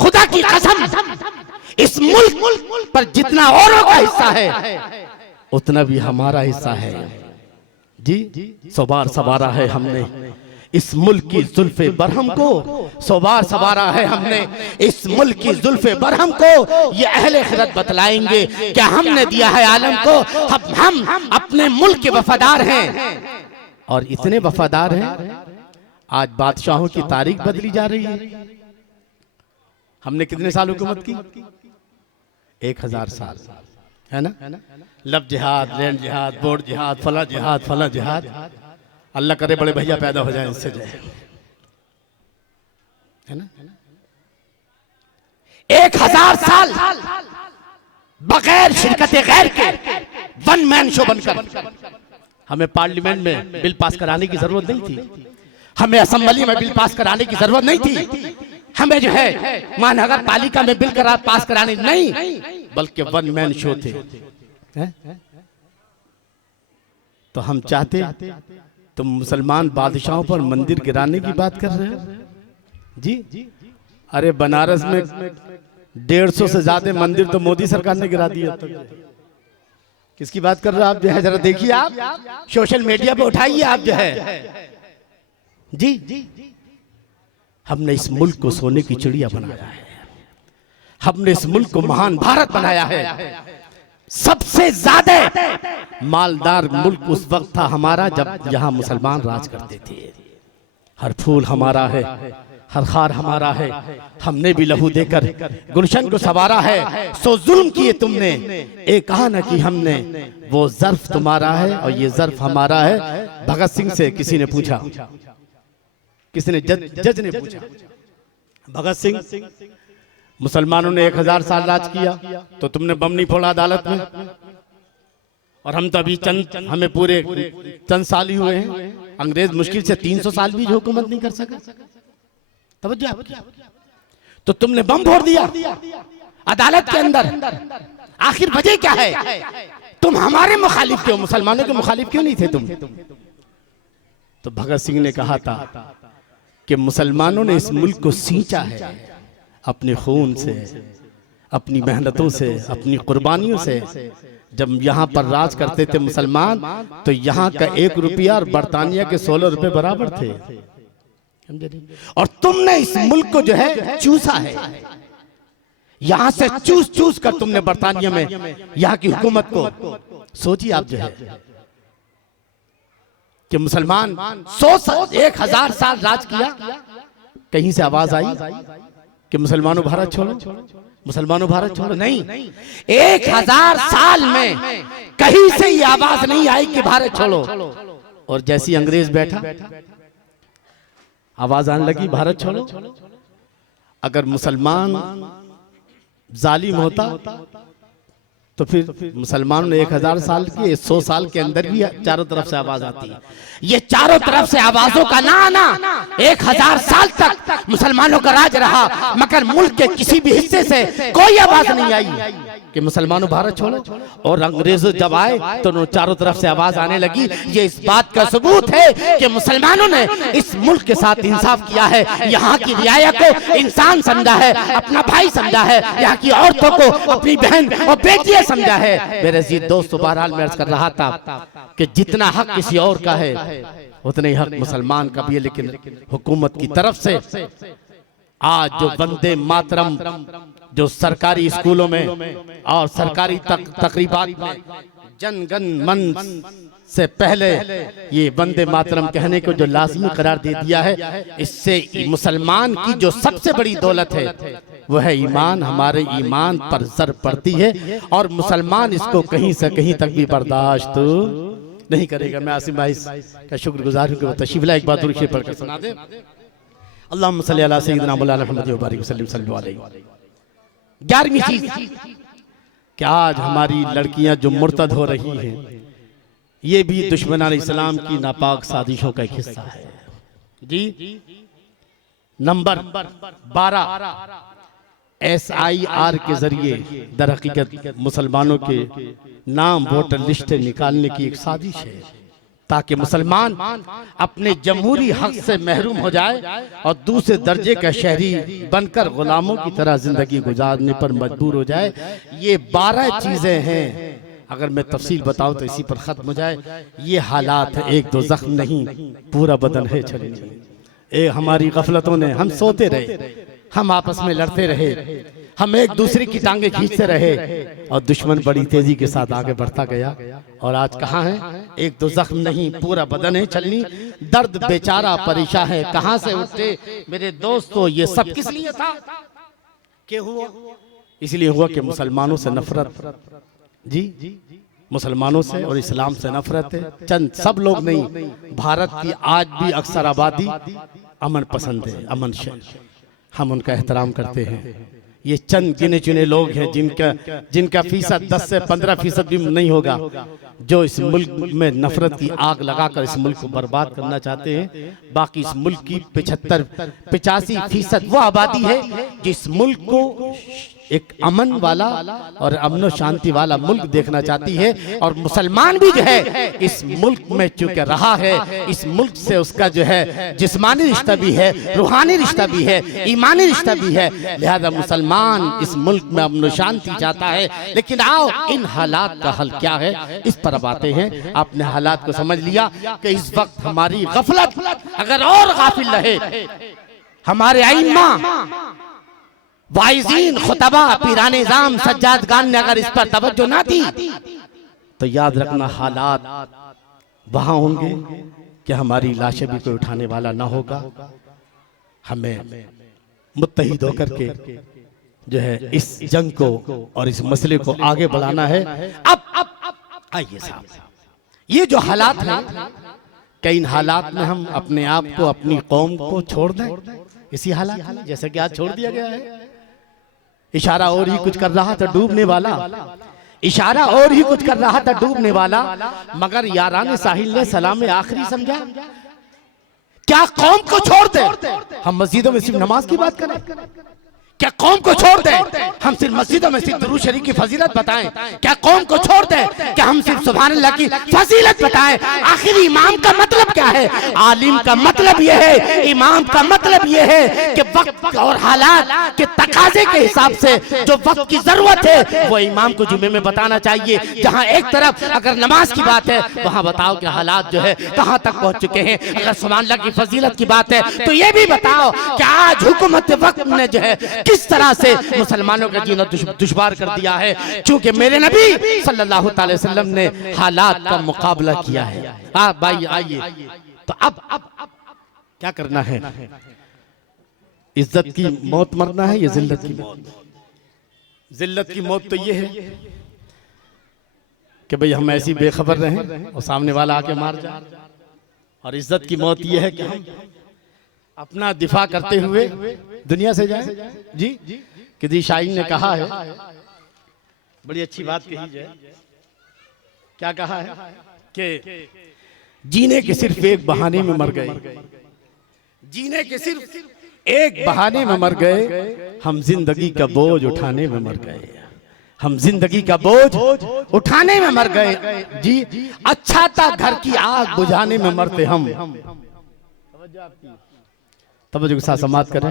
खुदा की कसम, इस मुल्क पर जितना औरों का हिस्सा है उतना भी हमारा हिस्सा है। जी, सवार सवारा है हमने इस मुल्क की जुल्फे बरहम को, सवार सवारा है हमने इस मुल्क की जुल्फे बरहम को। ये अहले खिदमत बतलाएंगे क्या हमने दिया है आलम को। हम अपने मुल्क के वफादार हैं, और इतने वफादार हैं आज बादशाहों की तारीख बदली जा रही है। हमने कितने साल हुकूमत की? 1000 साल, है ना? लब जिहाद, लैंड जिहाद, बोर्ड जिहाद, फला जिहाद, फला जिहाद। अल्लाह करे बड़े भैया पैदा हो जाए इससे, है ना? 1000 साल बगैर शिरकत गैर के वन मैन शो बनकर हमें पार्लियामेंट में बिल पास कराने की जरूरत नहीं थी, हमें असेंबली में बिल पास कराने की जरूरत नहीं थी, हमें जो है महानगर पालिका में बिल पास कराने नहीं, बल्कि वन मैन शो थे। तो हम चाहते, तुम मुसलमान बादशाहों पर मंदिर गिराने की बात कर रहे हो जी? अरे बनारस में 150 से ज्यादा मंदिर तो मोदी सरकार ने गिरा दिया। तो किसकी बात कर रहे हो आप? जो है जरा देखिए, आप सोशल मीडिया पे उठाइए आप जो है जी। हमने इस मुल्क को सोने की चिड़िया बनाया है, हमने इस मुल्क को महान भारत बनाया है। सबसे ज्यादा मालदार मुल्क उस वक्त था हमारा जब यहाँ मुसलमान राज करते थे। हर फूल हमारा है, हर खार हमारा है, हमने भी लहू देकर गुलशन को संवारा है। सो जुल्म किए तुमने, एक कहा न कि हमने, वो ज़र्फ तुम्हारा है और ये ज़र्फ हमारा है। भगत सिंह से किसी ने पूछा, किसने? जज ने पूछा, भगत सिंह मुसलमानों ने 1000 साल राज किया तो तुमने बम नहीं फोड़ा अदालत में, और हम तो अभी हमें पूरे चंद साल ही हुए हैं। अंग्रेज मुश्किल से 300 साल भी हुकूमत नहीं कर सका। तवज्जो, तो तुमने बम फोड़ दिया अदालत के अंदर। आखिर वजह क्या है? तुम हमारे मुखालिफ क्यों, मुसलमानों के मुखालिफ क्यों नहीं थे तुम? तो भगत सिंह ने कहा था कि मुसलमानों ने इस मुल्क को सींचा है अपने खून से, अपनी मेहनतों से, अपनी कुर्बानियों से। जब यहाँ पर राज करते थे मुसलमान तो यहाँ का 1 रुपया और बरतानिया के 16 रुपए बराबर थे। और तुमने इस मुल्क को जो है चूसा है, यहाँ से चूस चूस कर तुमने बरतानिया में यहाँ की हुकूमत को। सोचिए आप जो है कि मुसलमान 1000 साल राज किया, कहीं से आवाज आई कि मुसलमानों भारत छोड़ो, मुसलमानों भारत छोड़ो? नहीं, 1000 साल में कहीं से ये आवाज नहीं आई कि भारत छोड़ो। और जैसी अंग्रेज बैठा आवाज आने लगी भारत छोड़ो। अगर मुसलमान जालिम होता तो फिर मुसलमानों ने 1000 साल की 100 साल के अंदर भी चारों तरफ से आवाज आती है। ये चारों तरफ से आवाजों का ना आना 1000 साल तक मुसलमानों का राज रहा, मगर मुल्क के किसी भी हिस्से से कोई आवाज नहीं आई कि मुसलमानों भारत छोड़ो। और अंग्रेज जब आए तो चारों तरफ से आवाज आने लगी। ये इस बात का सबूत है कि मुसलमानों ने इस मुल्क के साथ इंसाफ किया है, यहाँ की रियाया को इंसान समझा है, अपना भाई समझा है, यहाँ की औरतों को अपनी बहन और बेटियां समझा है। मेरे अजीज दोस्तों, बहरहाल मैं अर्ज कर रहा था कि जितना हक किसी और का है उतने ही हक मुसलमान का भी है, लेकिन हुकूमत की तरफ से आज जो वंदे मातरम जो सरकारी स्कूलों में और सरकारी तकरीबात में जन गण मन से पहले ये वंदे मातरम कहने को जो लाजमी करार दे दिया है, इससे मुसलमान की जो सबसे बड़ी दौलत है वो है ईमान। हमारे ईमान पर जर पड़ती है और मुसलमान इसको कहीं से कहीं तक भी बर्दाश्त नहीं करेगा। मैं आसिम भाई का शुक्रगुजार हूँ कि वो तशरीफ लाए, एक बार दुरूद शरीफ पढ़कर सुना दे। अल्लाहुम्मा सल्ली अला सय्यिदिना मौलाना मुहम्मद व बारिक वसल्लम सल्लल्लाहु अलैहि। 11वीं चीज कि आज हमारी लड़कियां जो मुर्तद हो रही हैं, ये भी दुश्मनान इस्लाम की नापाक साजिशों का एक हिस्सा है जी। नंबर 12 SIR के जरिए दर हकीकत मुसलमानों के नाम वोटर लिस्ट निकालने की एक साजिश है ताकि मुसलमान अपने जमहूरी हक से महरूम हो जाए और दूसरे दर्जे का शहरी बनकर गुलामों की तरह जिंदगी गुजारने पर मजबूर हो जाए। ये 12 चीजें हैं, अगर मैं तफसील बताऊं तो इसी पर खत्म हो जाए। ये हालात है, एक दो जख्म नहीं, पूरा बदन है छलनी। हमारी गफलतों ने, हम सोते रहे, हम आपस में लड़ते रहे, हम एक दूसरे की टांगे खींचते रहे और दुश्मन बड़ी तेजी के साथ आगे बढ़ता गया। और आज कहाँ है? एक दो जख्म नहीं, पूरा बदन है छलनी। दर्द बेचारा परेशान है, कहाँ से उठते मेरे दोस्तों। ये सब किस लिए था? क्यों हुआ? इसलिए हुआ कि मुसलमानों से नफरत जी, मुसलमानों से और इस्लाम से नफरत है। चंद सब लोग नहीं, भारत की आज भी अक्सर आबादी अमन पसंद है, अमन शे, हम उनका एहतराम करते हैं। ये चंद गिने चुने लोग हैं जिनका फीसद 10 से 15% भी नहीं होगा, जो इस मुल्क में नफरत की आग लगाकर इस मुल्क को बर्बाद करना चाहते हैं। बाकी इस मुल्क की 85% वो आबादी है जिस मुल्क को एक अमन वाला और अमन शांति वाला मुल्क देखना चाहती है। और मुसलमान भी जो है इस मुल्क में चूंकि रहा है, इस मुल्क से उसका जो है जिस्मानी रिश्ता भी है, रूहानी रिश्ता भी है, ईमानी रिश्ता भी है। लिहाजा मुसलमान इस मुल्क में अमन शांति चाहता है। लेकिन आओ इन हालात का हल क्या है, इस पर अब आते हैं। आपने हालात को समझ लिया कि इस वक्त हमारी गफलत अगर और गाफिल रहे, हमारे आइम्मा वाइज़ीन खुतबा पीराने निज़ाम सज्जादगान ने अगर इस पर तवज्जो ना दी तो याद रखना हालात वहां होंगे कि हमारी लाशें भी कोई उठाने वाला ना होगा। हमें मुत्तहिद होकर के जो है इस जंग को और इस मसले को आगे बढ़ाना है। अब आइए साहब, ये जो हालात हैं, कई हालात में हम अपने आप को, अपनी कौम को छोड़ दें इसी हालात में, जैसे कि आज छोड़ दिया गया है। इशारा और ही कुछ कर रहा था डूबने वाला, इशारा और ही कुछ कर रहा था डूबने वाला, मगर यारान साहिल ने सलाम आखिरी समझा। क्या कौम को छोड़ दे हम मस्जिदों में सिर्फ नमाज की बात करें? क्या कौम को छोड़ दे हम सिर्फ मस्जिदों में सिर्फ दुरूद शरीफ की फजीलत बताएं? क्या कौम को छोड़ दे क्या हम सिर्फ सुभान अल्लाह की फजीलत बताएं? आखिर इमाम का मतलब क्या है? आलिम का मतलब यह है, इमाम का मतलब यह है कि वक्त और हालात के तकाजे के हिसाब से जो वक्त की जरूरत है वो इमाम को जुमे में बताना चाहिए। जहां एक तरफ अगर नमाज की बात है, वहां बताओ कि हालात जो है कहां तक पहुंच चुके हैं। अगर सुभान अल्लाह की फजीलत की बात है तो ये भी बताओ कि आज हुकूमत वक्त ने जो है किस तरह से मुसलमानों का जीना दुश्वार कर दिया है। चूंकि मेरे नबी सल्लल्लाहु अलैहि वसल्लम ने हालात का मुकाबला किया है। आप भाई आइए, तो अब क्या करना है? इज्जत की मौत मरना है या जिल्लत की मौत? जिल्लत की मौत तो ये है कि भाई हम ऐसी बेखबर रहें और सामने वाला आके मार जाए, और इज्जत की मौत ये है कि हम अपना दिफा करते हुए दुनिया से जाए। जी कि दी शाहीन ने कहा है, बड़ी अच्छी बात कही जाए। क्या कहा है कि जीने के सिर्फ एक बहाने में मर गए, जीने के सिर्फ एक बहाने में मर गए, हम जिंदगी का बोझ उठाने में मर गए, हम जिंदगी का बोझ उठाने में मर गए। जी अच्छा था घर की आग बुझाने में मरते हम। तवज्जो के साथ समाप्त करें।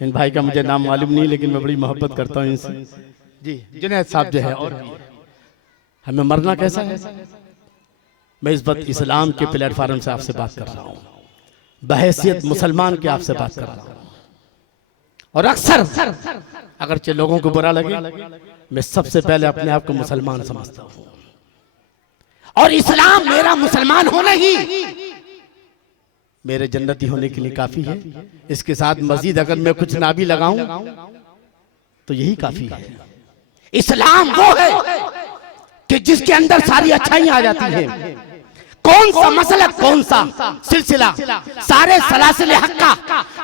इन भाई का मुझे नाम मालूम नहीं, लेकिन मैं बड़ी मोहब्बत करता हूँ इनसे। जी जुनैद साहब जो है, और हमें मरना कैसा है? मैं इस वक्त इस्लाम के प्लेटफार्म से आपसे बात कर रहा हूँ, बहैसियत मुसलमान के आपसे बात कर रहा हूँ। और अक्सर अगरचे लोगों को बुरा लगे, मैं सबसे पहले अपने आप को मुसलमान समझता हूं और इस्लाम मेरा मुसलमान होना ही मेरे जन्नती होने के लिए काफी है। इसके साथ मजीद अगर मैं कुछ ना भी लगाऊं तो यही काफी है। इस्लाम वो है कि जिसके अंदर सारी अच्छाइयां आ जाती हैं। कौन सा मसलक, कौन सा सिलसिला, सारे सलासिल हक्का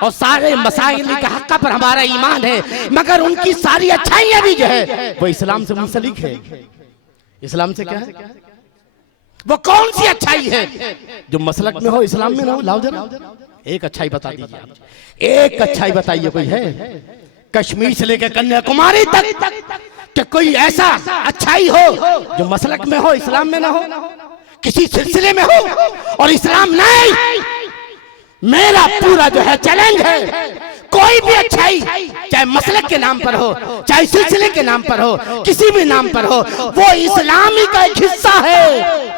और सारे मसाइल के हक्का पर हमारा ईमान है, मगर उनकी सारी अच्छाइयां भी जो है वो इस्लाम से मुंसलिक है। इस्लाम से क्या है? वो कौन सी अच्छाई है जो मसलक में हो, इस्लाम में ना हो? लाओ जरा एक अच्छाई बता दीजिए, एक अच्छाई बताइए। कोई है कश्मीर से लेकर कन्याकुमारी तक कि कोई ऐसा अच्छाई हो जो मसलक में हो, इस्लाम में ना हो, किसी सिलसिले में हो और इस्लाम नहीं? मेरा पूरा जो है चैलेंज है, कोई भी अच्छाई चाहे मसलक के नाम पर हो, चाहे सिलसिले के नाम पर हो, किसी भी नाम पर हो, वो इस्लामी का एक हिस्सा है।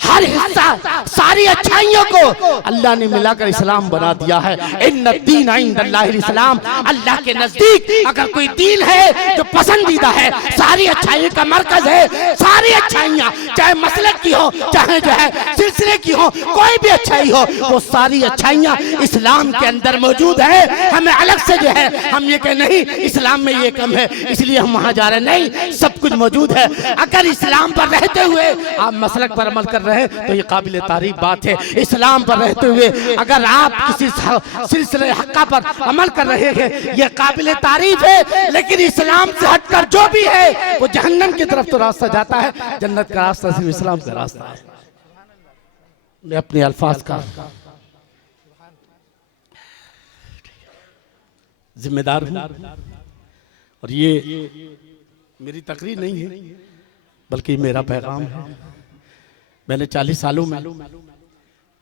हर हिस्सा, सारी अच्छाइयों को अल्लाह ने मिलाकर इस्लाम बना दिया है। इन्ना दीन इंदल्लाहिल इस्लाम, अल्लाह के नजदीक अगर कोई दीन है जो पसंदीदा है, सारी अच्छाइयों का मरकज है, सारी अच्छाइयां चाहे मसलक की हो, चाहे जो है सिलसिले की हो, कोई भी अच्छाई हो, वो सारी अच्छाइयां इस्लाम के अंदर मौजूद है। हमें अलग से जो है हम ये कह नहीं इस्लाम में ये कम है इसलिए हम वहां जा रहे हैं, नहीं, सब कुछ मौजूद है। अगर इस्लाम पर रहते हुए आप मसलक पर अमल कर रहे हैं तो ये काबिल तारीफ बात है। इस्लाम पर रहते हुए अगर आप किसी सिलसिले हक्का पर अमल कर रहे हैं, ये काबिल तारीफ है। लेकिन इस्लाम से हटकर जो भी है वो जहन्नम की तरफ तो रास्ता जाता है, जन्नत का रास्ता सिर्फ इस्लाम का रास्ता है। मैं अपने अल्फाज का जिम्मेदार हूं और ये मेरी तकरीर नहीं है बल्कि मेरा पैगाम है। मैंने 40 सालों में,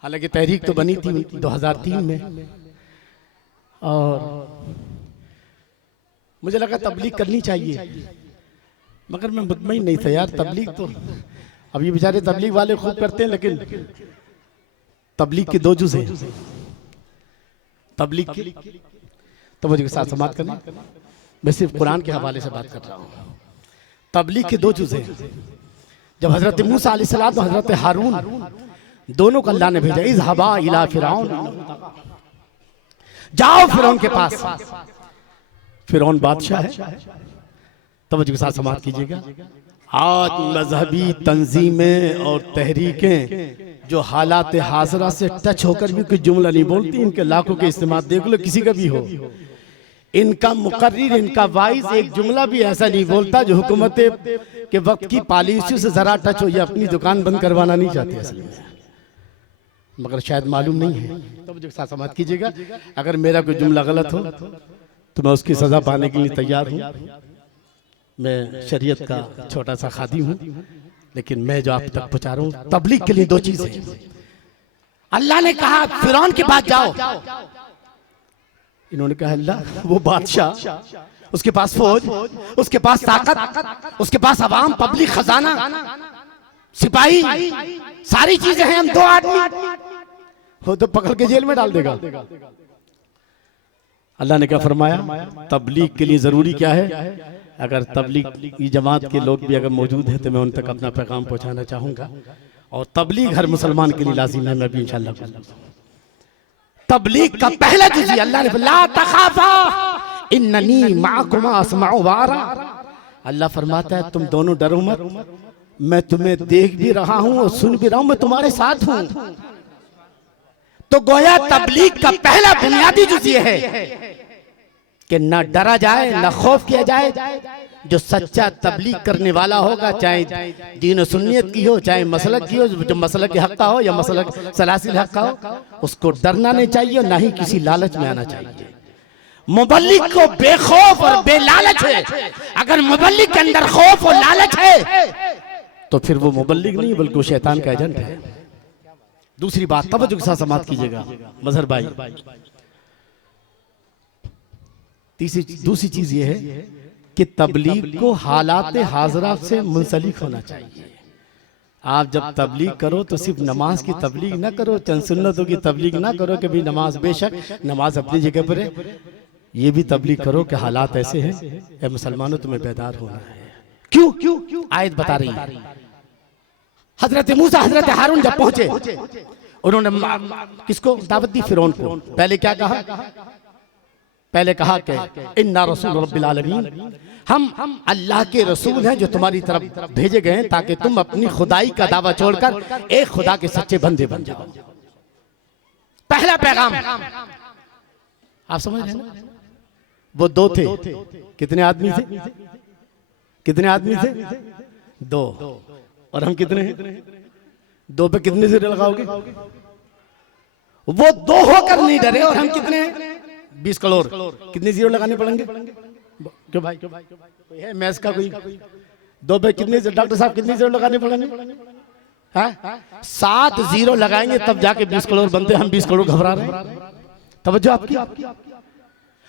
हालांकि तहरीक तो बनी थी 2003 में, और मुझे लगा तबलीग करनी चाहिए, मगर मैं मुतमईन नहीं था यार। तबलीग तो अब ये बेचारे तबलीग वाले खूब करते हैं, लेकिन तबलीग के दो जुज़ हैं। तबलीग की तो मुझे साथ समाप्त करना, मैं सिर्फ कुरान के हवाले से बात कर रहा हूँ। तबलीग के दो जुज़ हैं। जब हजरत मूसा अलैहिस्सलाम और हजरत हारून दोनों को अल्लाह ने भेजा, इज़हबा इला फिरौन, जाओ फिरौन के पास, फिरौन बादशाह है। तवज्जो के साथ समाप्त कीजिएगा। आज मजहबी तंजीमें और तहरीकें जो हालात हाजरा से टच होकर भी कोई जुमला नहीं बोलती, इनके लाखों के इस्तेमाल देख लो, किसी का भी हो, इनका मुकर्रिर, इनका वाइज एक जुमला भी ऐसा नहीं बोलता जो हुकूमत के वक्त की पॉलिसी से जरा टच हो। ये अपनी दुकान बंद करवाना नहीं चाहते असल में, मगर शायद मालूम नहीं है। तो मुझे साथ समाप्त कीजिएगा। अगर मेरा कोई जुमला गलत हो तो मैं उसकी सजा पाने के लिए तैयार हूँ। मैं शरीयत का छोटा सा खादी हूँ, लेकिन मैं जो आप तक पहुँचा रहा हूँ, तबलीग के लिए दो चीजें। अल्लाह ने कहा फिरौन के पास जाओ, इन्होंने कहा अल्लाह वो बादशाह, उसके पास फौज, उसके पास ताकत, उसके पास अवाम, पब्लिक, खजाना, सिपाही, सारी चीजें हैं, हम दो आदमी हो तो पकड़ के जेल में डाल देगा। अल्लाह ने क्या फरमाया? तबलीग के लिए जरूरी क्या है? अगर तबलीग की जमात के लोग भी अगर मौजूद हैं तो मैं उन तक अपना पैगाम पहुंचाना चाहूंगा, और तबलीग हर मुसलमान के लिए लाजिम है। मैं भी इंशाअल्लाह तबलीग का पहला जुज़ अल्लाह ने ला तखाफा इन्ननी माकुमा अस्माउ व अरा, अल्लाह फरमाता है तुम दोनों डरो मत, मैं तुम्हें देख भी रहा हूं और सुन भी रहा हूं, मैं तुम्हारे साथ हूं। तो गोया तबलीग का पहला बुनियादी जुज़ ये है कि ना डरा जाए, ना खौफ किया जाए। जो सच्चा तबलीग करने वाला होगा, चाहे दीन सुन्नियत की हो, चाहे मसलक की हो, जो मसलक हक का हो या मसलक सलासिल हक का हो, उसको डरना नहीं चाहिए, ना ही किसी लालच में आना चाहिए। मुबल्लिग को बेखौफ और बेलालच है। अगर मुबल्लिग के अंदर खौफ और लालच है तो फिर वो मुबल्लिग नहीं बल्कि वो शैतान का एजेंट है। दूसरी बात तवज्जो के साथ समाप्त कीजिएगा मजहर भाई। दूसरी चीज ये है कि तबलीग को हालात हाजरा से मुंसलिक होना चाहिए। आप जब तबलीग करो तो सिर्फ नमाज की तबलीग ना करो, चंद सुन्नतों की तबलीग ना करो कि भी नमाज, बेशक नमाज अपनी जगह पर है, ये भी तबलीग करो कि हालात ऐसे हैं, ए मुसलमानों तुम्हें बेदार होना है। क्यों? आयत बता रही है। हजरत मूसा हजरत हारून जब पहुंचे, उन्होंने किसको दावत दी? फिरौन को। पहले क्या कहा? पहले कहा कि इन्ना रसूल रब्बिल आलमीन, हम अल्लाह के रसूल हैं जो तुम्हारी तरफ भेजे गए हैं ताकि तुम अपनी खुदाई का दावा छोड़कर एक खुदा के सच्चे बंदे बन जाओ। पहला पैगाम आप समझ रहे हैं? वो दो थे। कितने आदमी थे? कितने आदमी थे? दो। और हम कितने हैं? दो पे कितने से लगाओगे? वो दो होकर नहीं डरे और हम कितने हैं? 20 करोड़। कितने जीरो लगाने पड़ेंगे? क्यों भाई, कोई है मैथ्स का? कोई दो पे कितने? डॉक्टर साहब कितने जीरो लगाने पड़ेंगे? 7 जीरो लगाएंगे तब जाके 20 करोड़ बनते। हम 20 करोड़ घबरा रहे हैं। तवज्जो आपकी।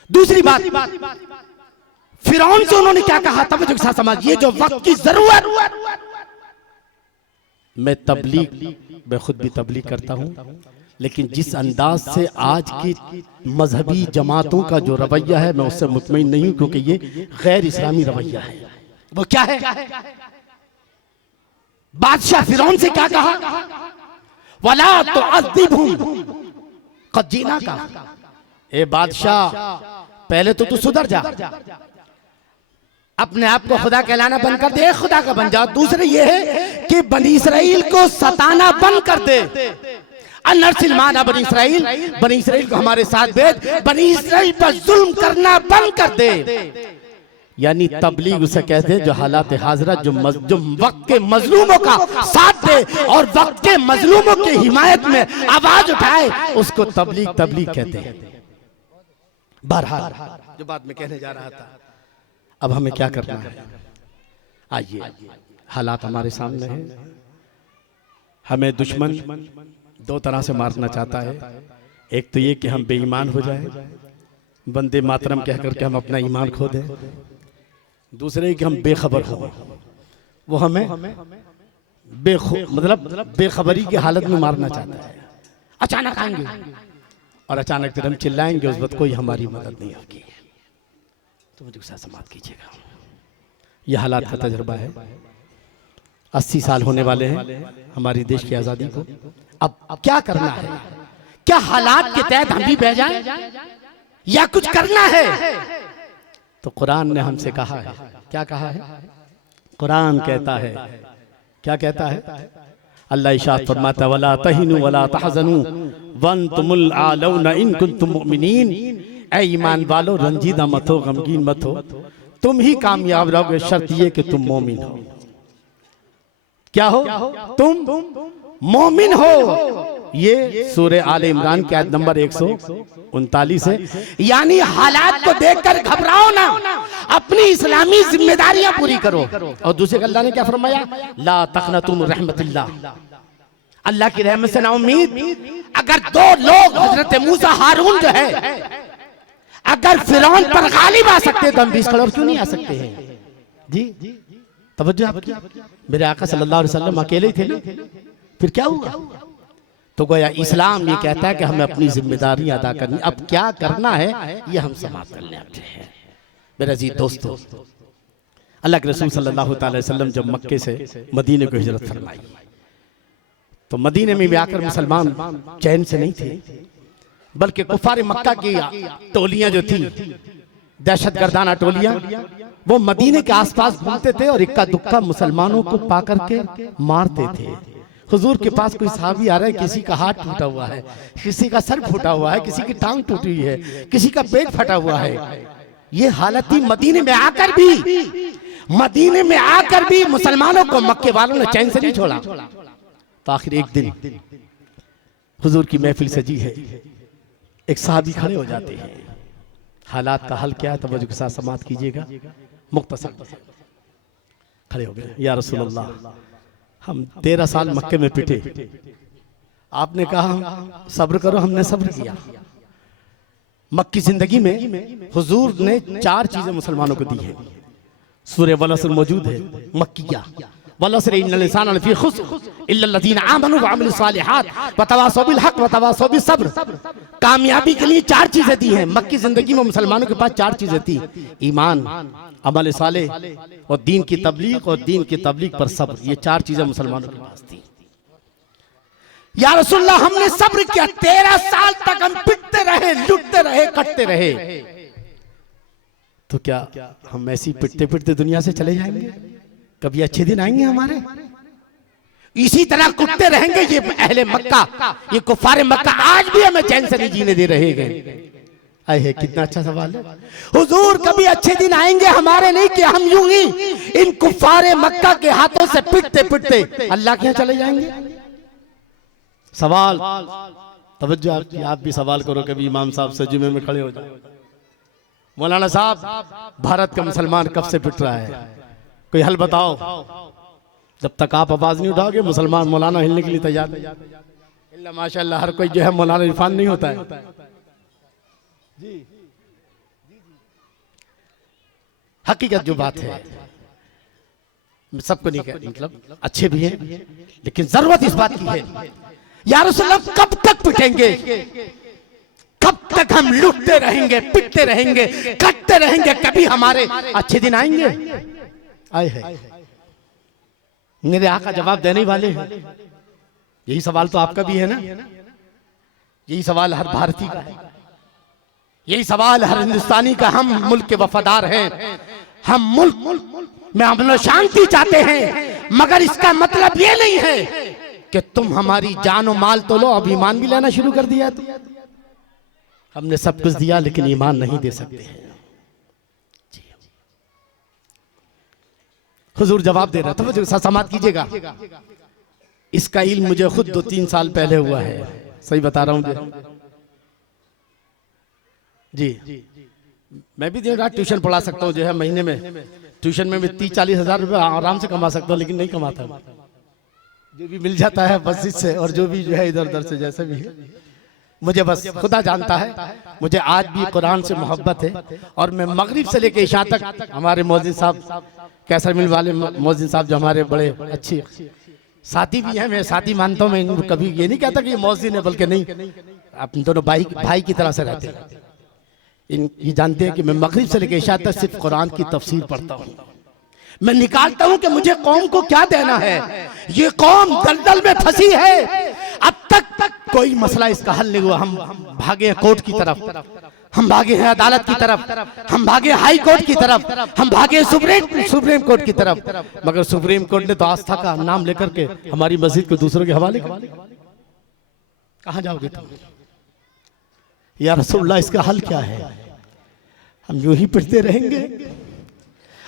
दूसरी बात, फिरौन से उन्होंने क्या कहा? तवज्जो के साथ समझ। ये जो वक्त की जरूरत, मैं खुद भी तबलीग करता हूं, लेकिन जिस अंदाज से आज की मजहबी जमातों का जो रवैया है, मैं उससे मुतमईन नहीं हूं, क्योंकि ये गैर इस्लामी रवैया है। वो क्या है? बादशाह फिरौन से क्या कहा? वला तुअज़्ज़िबहुम क़द जीनाका। ए बादशाह, पहले तो तू सुधर जा, अपने आप को खुदा कहलाना बंद कर दे, खुदा का बन जा। दूसरे ये है कि बनी इसराइल को सताना बंद कर दे। अनर्सिल माना बनी इसराइल को हमारे साथ भेज, बनी इसराइल पर जुल्म करना बंद कर दे। यानी तबलीग उसे कहते हैं जो हालात हाजरा, जो वक्त के मजलूमों का साथ दे और वक्त के मजलूमों की हिमायत में आवाज उठाए, उसको तबलीग कहते हैं। बहरहाल जो बात मैं कहने जा रहा था, अब हमें क्या करना है? आइए, हालात हमारे सामने हैं। हमें दुश्मन दो तरह से मारना चाहता है। एक तो ये कि हम बेईमान हो जाए, वंदे मातरम कह करके हम अपना ईमान खो दें। दूसरे कि हम बेखबर हो, वो हमें मतलब बेखबरी की हालत में मारना चाहता है। अचानक आएंगे और अचानक फिर हम चिल्लाएंगे, उस वक्त कोई हमारी मदद नहीं होगी। तो मुझे साथ समाप्त कीजिएगा। यह हालात का तजुर्बा है। 80 साल होने वाले हैं हमारी देश की आजादी को। अब क्या करना है? क्या हालात के तहत हम भी बह जाएं या कुछ करना है? तो कुरान ने हमसे कहा है। क्या कहा है? कुरान कहता है, क्या कहता है? अल्लाह इरशाद फरमाता, वला तहिनु वला तहज़नु वअंतुमुल आलौना इन कुंतुम मुमिनीन। ऐ ईमान वालो, रंजीदा मत हो, गमगीन मत हो, तुम ही कामयाब रहोगे, शर्त ये कि तुम मोमिन हो। क्या हो? तुम मोमिन हो। ये सूरह आले इमरान की आयत नंबर 139 है। यानी हालात को देखकर घबराओ ना, अपनी इस्लामी जिम्मेदारियां पूरी करो। और दूसरे अल्लाह ने क्या फरमाया? ला तक़नतू मिन रहमतिल्लाह, अल्लाह की रहमत से ना उम्मीद। अगर दो लोग हजरत मूसा हारून जो है, अगर फिरौन पर गालिब आ सकते तो हम 20 करोड़ क्यों नहीं आ सकते हैं? जी तवज्जो आपकी। मेरे आका सल्लल्लाहु अलैहि वसल्लम अकेले ही थे ना, फिर क्या हुआ? तो गोया इस्लाम ये कहता है कि हमें अपनी जिम्मेदारी अदा करनी। अब क्या करना है ये हम समाप्त करने आते हैं। मेरे अजीज दोस्तों, अल्लाह के रसूल सल्लल्लाहु अलैहि वसल्लम जब मक्के से मदीने को हिजरत फरमाई, तो मदीने में भी आकर मुसलमान चैन से नहीं थे, बल्कि कुफार मक्का की टोलियां जो थी, दहशतगर्दाना टोलियां, वो मदीने के आसपास घूमते थे और इक्का दुक्का मुसलमानों को पाकर के मारते थे। हुजूर के पास कोई सहाबी आ रहा है, किसी का हाथ टूटा हुआ है, किसी का सर फूटा हुआ है, किसी की टांग टूटी हुई है, किसी का पेट फटा हुआ है। ये हालत थी। मदीने में आकर भी मुसलमानों को मक्के वालों ने चैन से नहीं छोड़ा। तो आखिर एक दिन हुजूर की महफिल सजी है, एक सहाबी खड़े हो जाते हैं। हालात का हल क्या है? तवज्जो के साथ समाप्त कीजिएगा। मुख्तसर खड़े हो गए, या रसूलल्लाह, हम 13 साल मक्के में पिटे, आपने कहा सब्र करो, हमने सब्र किया। मक्की जिंदगी में हुजूर ने 4 चीजें मुसलमानों को दी है। सूरह वलअस्र मौजूद है, मक्किया। वलअस्र इन्नल इंसाना लफी खुस्र इल्ला लज़ीना आमनू व अमिलुस सालिहात व तवासौ बिल हक़ व तवासौ बिस सब्र। कामयाबी के लिए 4 चीजें दी हैं। मक्की जिंदगी में मुसलमानों के पास 4 चीजें थी, ईमान, अमल साले और दीन की तबलीग, और दीन की तबलीग पर सब्र। ये 4 चीजें मुसलमानों के पास थी। या रसूलल्लाह, हमने सब्र किया, 13 साल तक हम पिटते रहे, लुटते रहे, कटते रहे। तो क्या हम ऐसी पिटते पिटते दुनिया से चले जाएंगे? कभी अच्छे दिन आएंगे हमारे? इसी तरह कुटते रहेंगे ये अहले मक्का, ये कुफारे मक्का, आज भी हमें चैन से नहीं जीने दे रहे हैं। आए है, कितना अच्छा सवाल है। हुजूर, कभी अच्छे दिन आएंगे हमारे नहीं कि हम यूं ही इन कुफारे मक्का के हाथों से पिटते पिटते अल्लाह के यहाँ चले जाएंगे? सवाल, तवज्जो आपकी, आप भी सवाल करो। कभी इमाम साहब से जुमे में खड़े हो जाए, मौलाना साहब, भारत का मुसलमान कब से पिट रहा है, कोई हल बताओ। जब तक आप आवाज नहीं उठाओगे मुसलमान मौलाना हिलने के लिए तैयार नहीं। इल्ला माशाअल्लाह, हर कोई जो है मौलाना इरफान नहीं होता है जी। हकीकत जो बात है, सबको नहीं कह, मतलब अच्छे भी हैं, लेकिन जरूरत इस बात की है, या रसूलल्लाह कब तक पिटेंगे? कब तक हम लुटते रहेंगे, पिटते रहेंगे, कटते रहेंगे? कभी हमारे अच्छे दिन आएंगे? आए है, मेरे आका जवाब देने वाले हैं। यही सवाल तो आपका भी है ना, यही सवाल हर भारतीय का है, यही सवाल हर हिंदुस्तानी का। हम मुल्क के वफादार हैं, हम मुल्क में अमन शांति चाहते हैं, मगर इसका मतलब ये नहीं है कि तुम हमारी जान और माल तो लो, अब ईमान भी लेना शुरू कर दिया। तो हमने सब कुछ दिया लेकिन ईमान नहीं दे सकते हैं। हुजूर जवाब दे रहा था, मुझे समाप्त कीजिएगा। इसका इल्म मुझे खुद 2-3 साल पहले हुआ है, सही बता रहा हूँ जी। मैं भी दिन रात ट्यूशन पढ़ा सकता हूँ, जो है महीने में ट्यूशन में भी 30-40 हजार रुपये आराम से कमा सकता हूँ, लेकिन नहीं कमाता। जो भी मिल जाता है मस्जिद से, और जो भी जो है इधर उधर से जैसे भी है, मुझे बस खुदा जानता है। मुझे आज भी कुरान से मोहब्बत है, और मैं मगरिब से लेकर इशा तक, हमारे मौजिन साहब, कैसर मिल वाले मौजिन साहब जो हमारे बड़े अच्छे साथी भी हैं, मैं साथी मानता हूँ, मैं कभी ये नहीं कहता कि ये मौजिन है, बल्कि नहीं, अपने दोनों भाई की तरह से रहते हैं। ये जानते हैं कि मैं मगरिब से लेकर इशा तक सिर्फ कुरान की तफसीर पढ़ता हूँ। मैं निकालता हूँ कि मुझे कौम को क्या देना है। ये कौम दलदल में फंसी है, अब तक कोई मसला इसका हल नहीं हुआ। हम भागे हैं कोर्ट की तरफ, हम भागे हैं अदालत की तरफ, हम भागे हाई कोर्ट की तरफ, हम भागे सुप्रीम कोर्ट की तरफ, मगर सुप्रीम कोर्ट ने तो आस्था का नाम लेकर के हमारी मस्जिद को दूसरों के हवाले कर दिया। कहां जाओगे तुम? या रसूलल्लाह, इसका हल क्या है? हम यूं ही पिटते रहेंगे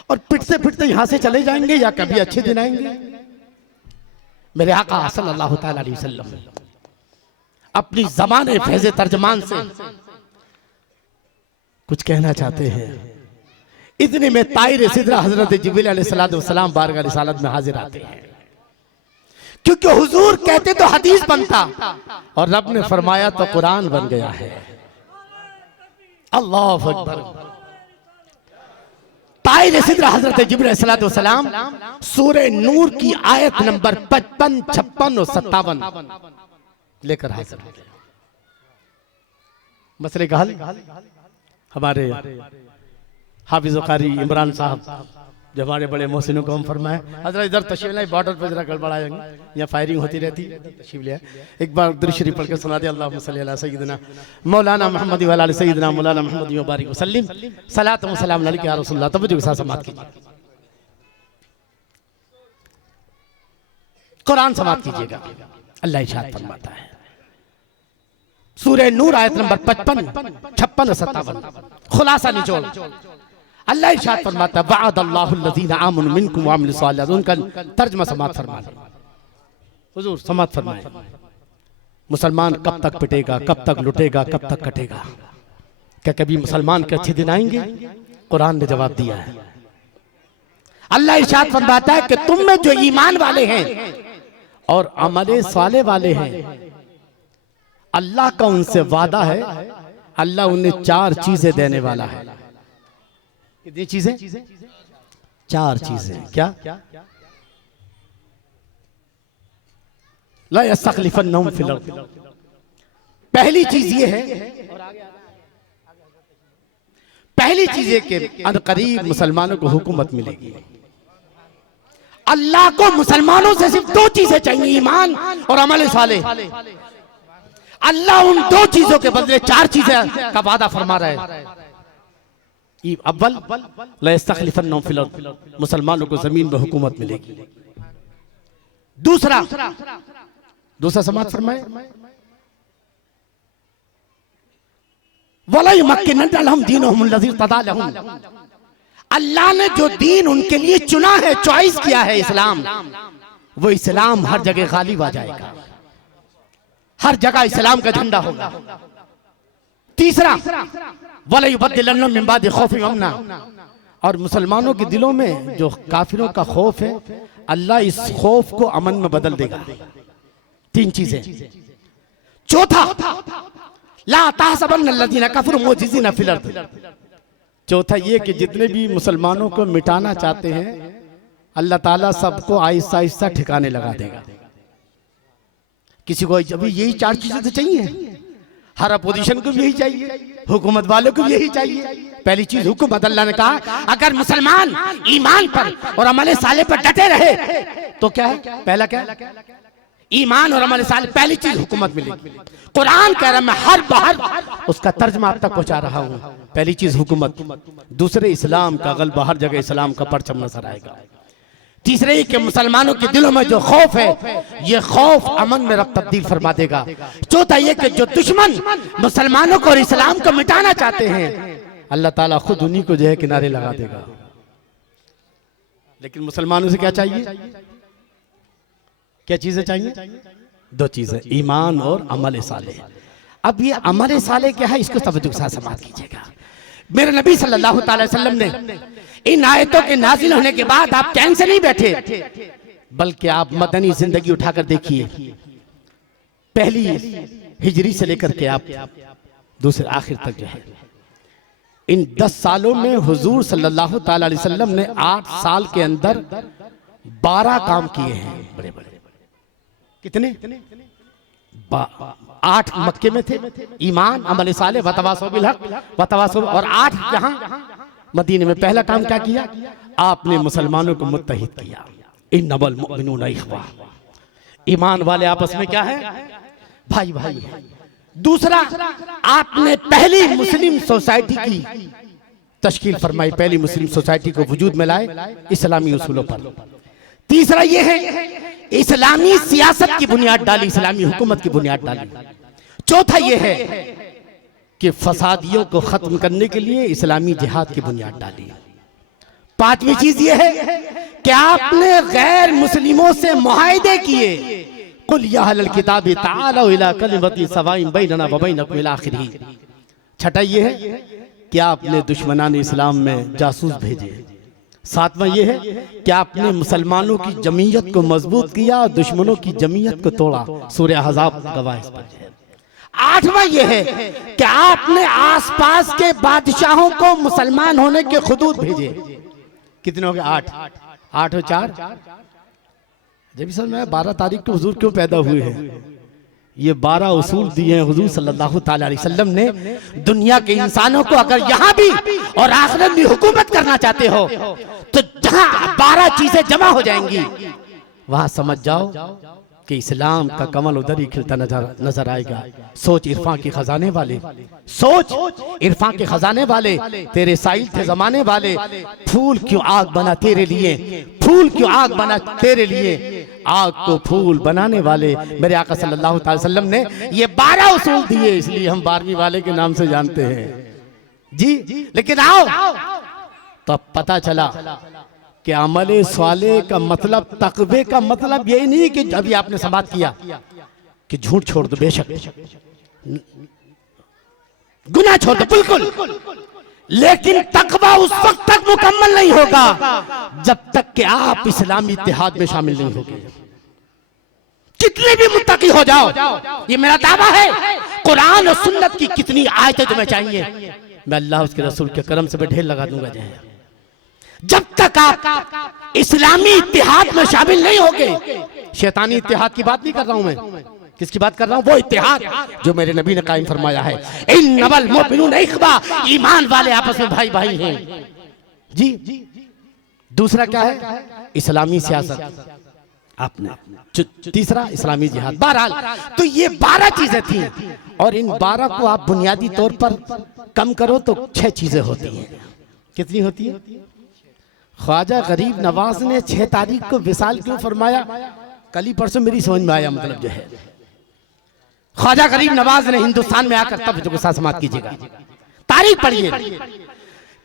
और पिटते पिटते यहां से चले जाएंगे, या कभी अच्छे दिन आएंगे? मेरे आका सल्लल्लाहु तआला अलैहि वसल्लम अपनी ज़बान फैज़ तर्जमान से कुछ कहना चाहते हैं। इतने में ताइर सिदरा हजरत जिब्रील अलैहिस्सलाम बारगाह रिसालत में हाजिर आते हैं, क्योंकि हुजूर कहते तो हदीस बनता, और रब ने फरमाया तो कुरान बन गया है। अल्लाहु अकबर। ताइर सिदरा हजरत जिब्रील अलैहिस्सलाम सूरह नूर की आयत नंबर 55, 56 और 57 लेकर हाजिर हो गए। मसले का हल हमारे हाफिज कारी इमरान साहब, जो हमारे बड़े मोहसिनों को हम फरमाए, हजरत इधर तशरीफ लाए, बॉर्डर पर जरा गड़बड़ाएंगे, यहाँ फायरिंग होती रहती है, तशरीफ ले एक बार दुरूद शरीफ पढ़ के सुना दे। अल्लाहुम्मा सल्ली अला सय्यिदिना मौलाना मोहम्मद व अला सय्यिदिना मौलाना मोहम्मद व बारिक वसल्लिम सलात व सलाम अलैका या रसूलल्लाह। तवज्जो के साथ समाप्त कीजिए, कुरान समाप्त कीजिएगा। अल्लाह इरशाद फरमाता है, सूरह नूर आयत नंबर 55, 56 और 57, खुलासा निचोड़। अल्लाह इरशाद फरमाता है, वअदल्लाहु अल्लज़ीना आमनु मिनकुम व अमिलुस सालिहात। उनका तर्जुमा समाप्त फरमाए, हुजूर समाप्त फरमाए। मुसलमान कब तक पिटेगा, कब तक लुटेगा, कब तक कटेगा? क्या कभी मुसलमान के अच्छे दिन आएंगे? कुरान ने जवाब दिया है। अल्लाह इरशाद फरमाता है कि तुम में जो ईमान वाले हैं और अमले साले वाले हैं, अल्लाह का उनसे वादा है, अल्लाह उन्हें 4 चीजें देने वाला है। कितनी चीजें? 4 चीजें। क्या? ला यस्तखलिफन्नहुम फिल अर्द, पहली चीज ये है, पहली चीज ये कि अनकरीब मुसलमानों को हुकूमत मिलेगी। अल्लाह को मुसलमानों से सिर्फ दो चीजें चाहिए, ईमान और अमल सालेह। अल्लाह उन दो चीजों के बदले चार चीजें का वादा फरमा रहा है। अव्वल लयस्तखलिफन्नहुम फिल अर्द, मुसलमानों को जमीन में हुकूमत मिलेगी। दूसरा समाज फरमाए वला युमक्किनन्ना लहुम दीनहुम लज़ी इर्तदा लहुम, अल्लाह ने जो दीन उनके लिए चुना है, चॉइस किया है इस्लाम, वो इस्लाम हर जगह गालिब आ जाएगा, हर जगह इस्लाम का झंडा होगा। तीसरा वला युबद्दिलन्नहुम मिन बादि खौफिहिम अमना, और मुसलमानों के दिलों में जो काफिरों का खौफ है, अल्लाह इस खौफ को अमन में बदल देगा। तीन चीजें। चौथा ला तहसबन्नल्लज़ीना कफरू मुअजिज़ीना फिल अर्द, चौथा ये कि जितने भी मुसलमानों को मिटाना चाहते हैं, अल्लाह ताला सबको आहिस्ता आहिस्ता ठिकाने लगा देगा। किसी को अभी यही चार चीजें तो चाहिए, हर अपोजिशन को भी यही चाहिए, हुकूमत वालों को भी यही चाहिए। पहली चीज हुकूमत, अल्लाह ने कहा अगर मुसलमान ईमान पर और अमल साले पर डटे रहे तो क्या है, पहला क्या है, ईमान और अमल साले। पहली चीज हुकूमत मिलेगी। कुरान कह रहा मैं हर बार उसका तर्जमा आप तक पहुंचा रहा हूं। पहली चीज हुकूमत, दूसरे इस्लाम का गलबा, हर जगह इस्लाम का परचम नजर आएगा। तीसरे ही कि मुसलमानों के दिलों में जो खौफ है, ये खौफ अमन में रब तब्दील फरमा देगा। चौथा ये कि जो दुश्मन मुसलमानों को और इस्लाम को मिटाना चाहते हैं, अल्लाह ताला खुद उन्हीं को जो है किनारे लगा देगा। लेकिन मुसलमानों से क्या चाहिए, क्या चीजें चाहिए, दो चीजें, ईमान और अमल सालेह। अब ये अमल सालेह क्या है, इसको तवज्जो के साथ समाप्त कीजिएगा। मेरे नबी सल्लल्लाहु अलैहि वसल्लम ने इन आयतों के नाजिल होने के बाद आप चैन से नहीं बैठे, बल्कि आप मदनी जिंदगी उठाकर देखिए, पहली हिजरी से लेकर के आप दूसरे आखिर तक जो है, इन 10 सालों में हुजूर सल्लल्लाहु अलैहि वसल्लम ने 8 साल के अंदर 12 काम किए हैं बड़े बड़े। कितने? 8 मक्के में थे, ईमान अमल सालेह वतवासौ बिल हक वतवासौ, और 8 यहाँ मदीने में। पहला काम क्या किया, आपने मुसलमानों को मुत्तहिद किया, इन्नमल मुमिनूना इख्वा, ईमान वाले आपस में क्या है, भाई भाई है। दूसरा, आपने पहली मुस्लिम सोसाइटी की तश्कील फरमाई, पहली मुस्लिम सोसाइटी को वजूद में लाए इस्लामी उसूलों पर। तीसरा यह है इस्लामी सियासत की बुनियाद डाली, इस्लामी हुकूमत की बुनियाद डाली। चौथा यह है कि फसादियों को खत्म करने के लिए इस्लामी जिहाद की बुनियाद डाली। पांचवी चीज यह है कि आपने गैर मुस्लिमों से मुआहदे किए, कुल या अहलल किताब ताअलू इला कलिमतिन सवाइन बैनना व बैनकुम इला आखिरी। छठा यह है कि आपने दुश्मनान इस्लाम में जासूस भेजे। सातवां यह है कि आपने मुसलमानों की जमीयत को मजबूत किया और दुश्मनों की जमीयत को तोड़ा, सूरह अहज़ाब गवाह इस पर है। आठवां यह है कि आपने आसपास के बादशाहों को मुसलमान होने के खुदूद भेजे। कितने हो गए? 8 8 और 4 जब सर मैं 12 तारीख को हुजूर क्यों पैदा हुए हैं, ये 12 उसूल दिए हैं हुजूर सल्लल्लाहु ताला अलैहि वसल्लम ने। दुनिया के इंसानों को अगर यहाँ भी और आखिरत भी हुकूमत करना चाहते हो तो जहाँ 12 चीजें जमा हो जाएंगी, वहां समझ जाओ कि इस्लाम का कमल उधर ही खिलता नजर आएगा। सोच इरफान के खजाने वाले, सोच इरफान के खजाने वाले, तेरे साइल थे जमाने वाले, फूल क्यों आग बना तेरे लिए, फूल क्यों आग बना तेरे लिए, आग को फूल बनाने वाले मेरे आका सल्लल्लाहु अलैहि वसल्लम ने ये 12 उसूल दिए, इसलिए हम 12वीं वाले के नाम से जानते हैं जी। लेकिन आओ तो पता चला कि अमले साले का मतलब, तकवे का मतलब यही नहीं कि अभी आपने समाप्त किया कि झूठ छोड़ दो, बेशक गुनाह छोड़ दो, बिल्कुल, लेकिन तकवा उस वक्त तक मुकम्मल नहीं होगा जब तक कि आप इस्लामी इत्तेहाद में शामिल नहीं होंगे। कितने भी मुत्तकी हो जाओ, ये मेरा दावा है, कुरान और सुन्नत की कितनी आयतें तुम्हें चाहिए, मैं अल्लाह उसके रसूल के करम से ढेर लगा दूंगा। जब तक आप इस्लामी इत्तेहाद में शामिल नहीं होगे, शैतानी इत्तेहाद की बात नहीं कर रहा हूं मैं, किसकी बात कर रहा हूं? वो इत्तेहाद जो मेरे नबी ने कायम फरमाया है। इन्नमल मुमिनून इख्वा, ईमान वाले आपस में भाई भाई हैं जी। दूसरा क्या है? इस्लामी सियासत। आपने तीसरा इस्लामी जिहाद। बहरहाल तो ये 12 चीजें थी, और इन 12 को आप बुनियादी तौर पर कम करो तो 6 चीजें होती हैं। कितनी होती है? ख्वाजा गरीब नवाज ने 6 तारीख को विसाल क्यों फरमाया? कल ही परसों मेरी समझ में आया। मतलब जो है ख्वाजा गरीब नवाज ने हिंदुस्तान में आकर, तब गुस्सा समाप्त कीजिएगा, तारीख पढ़िए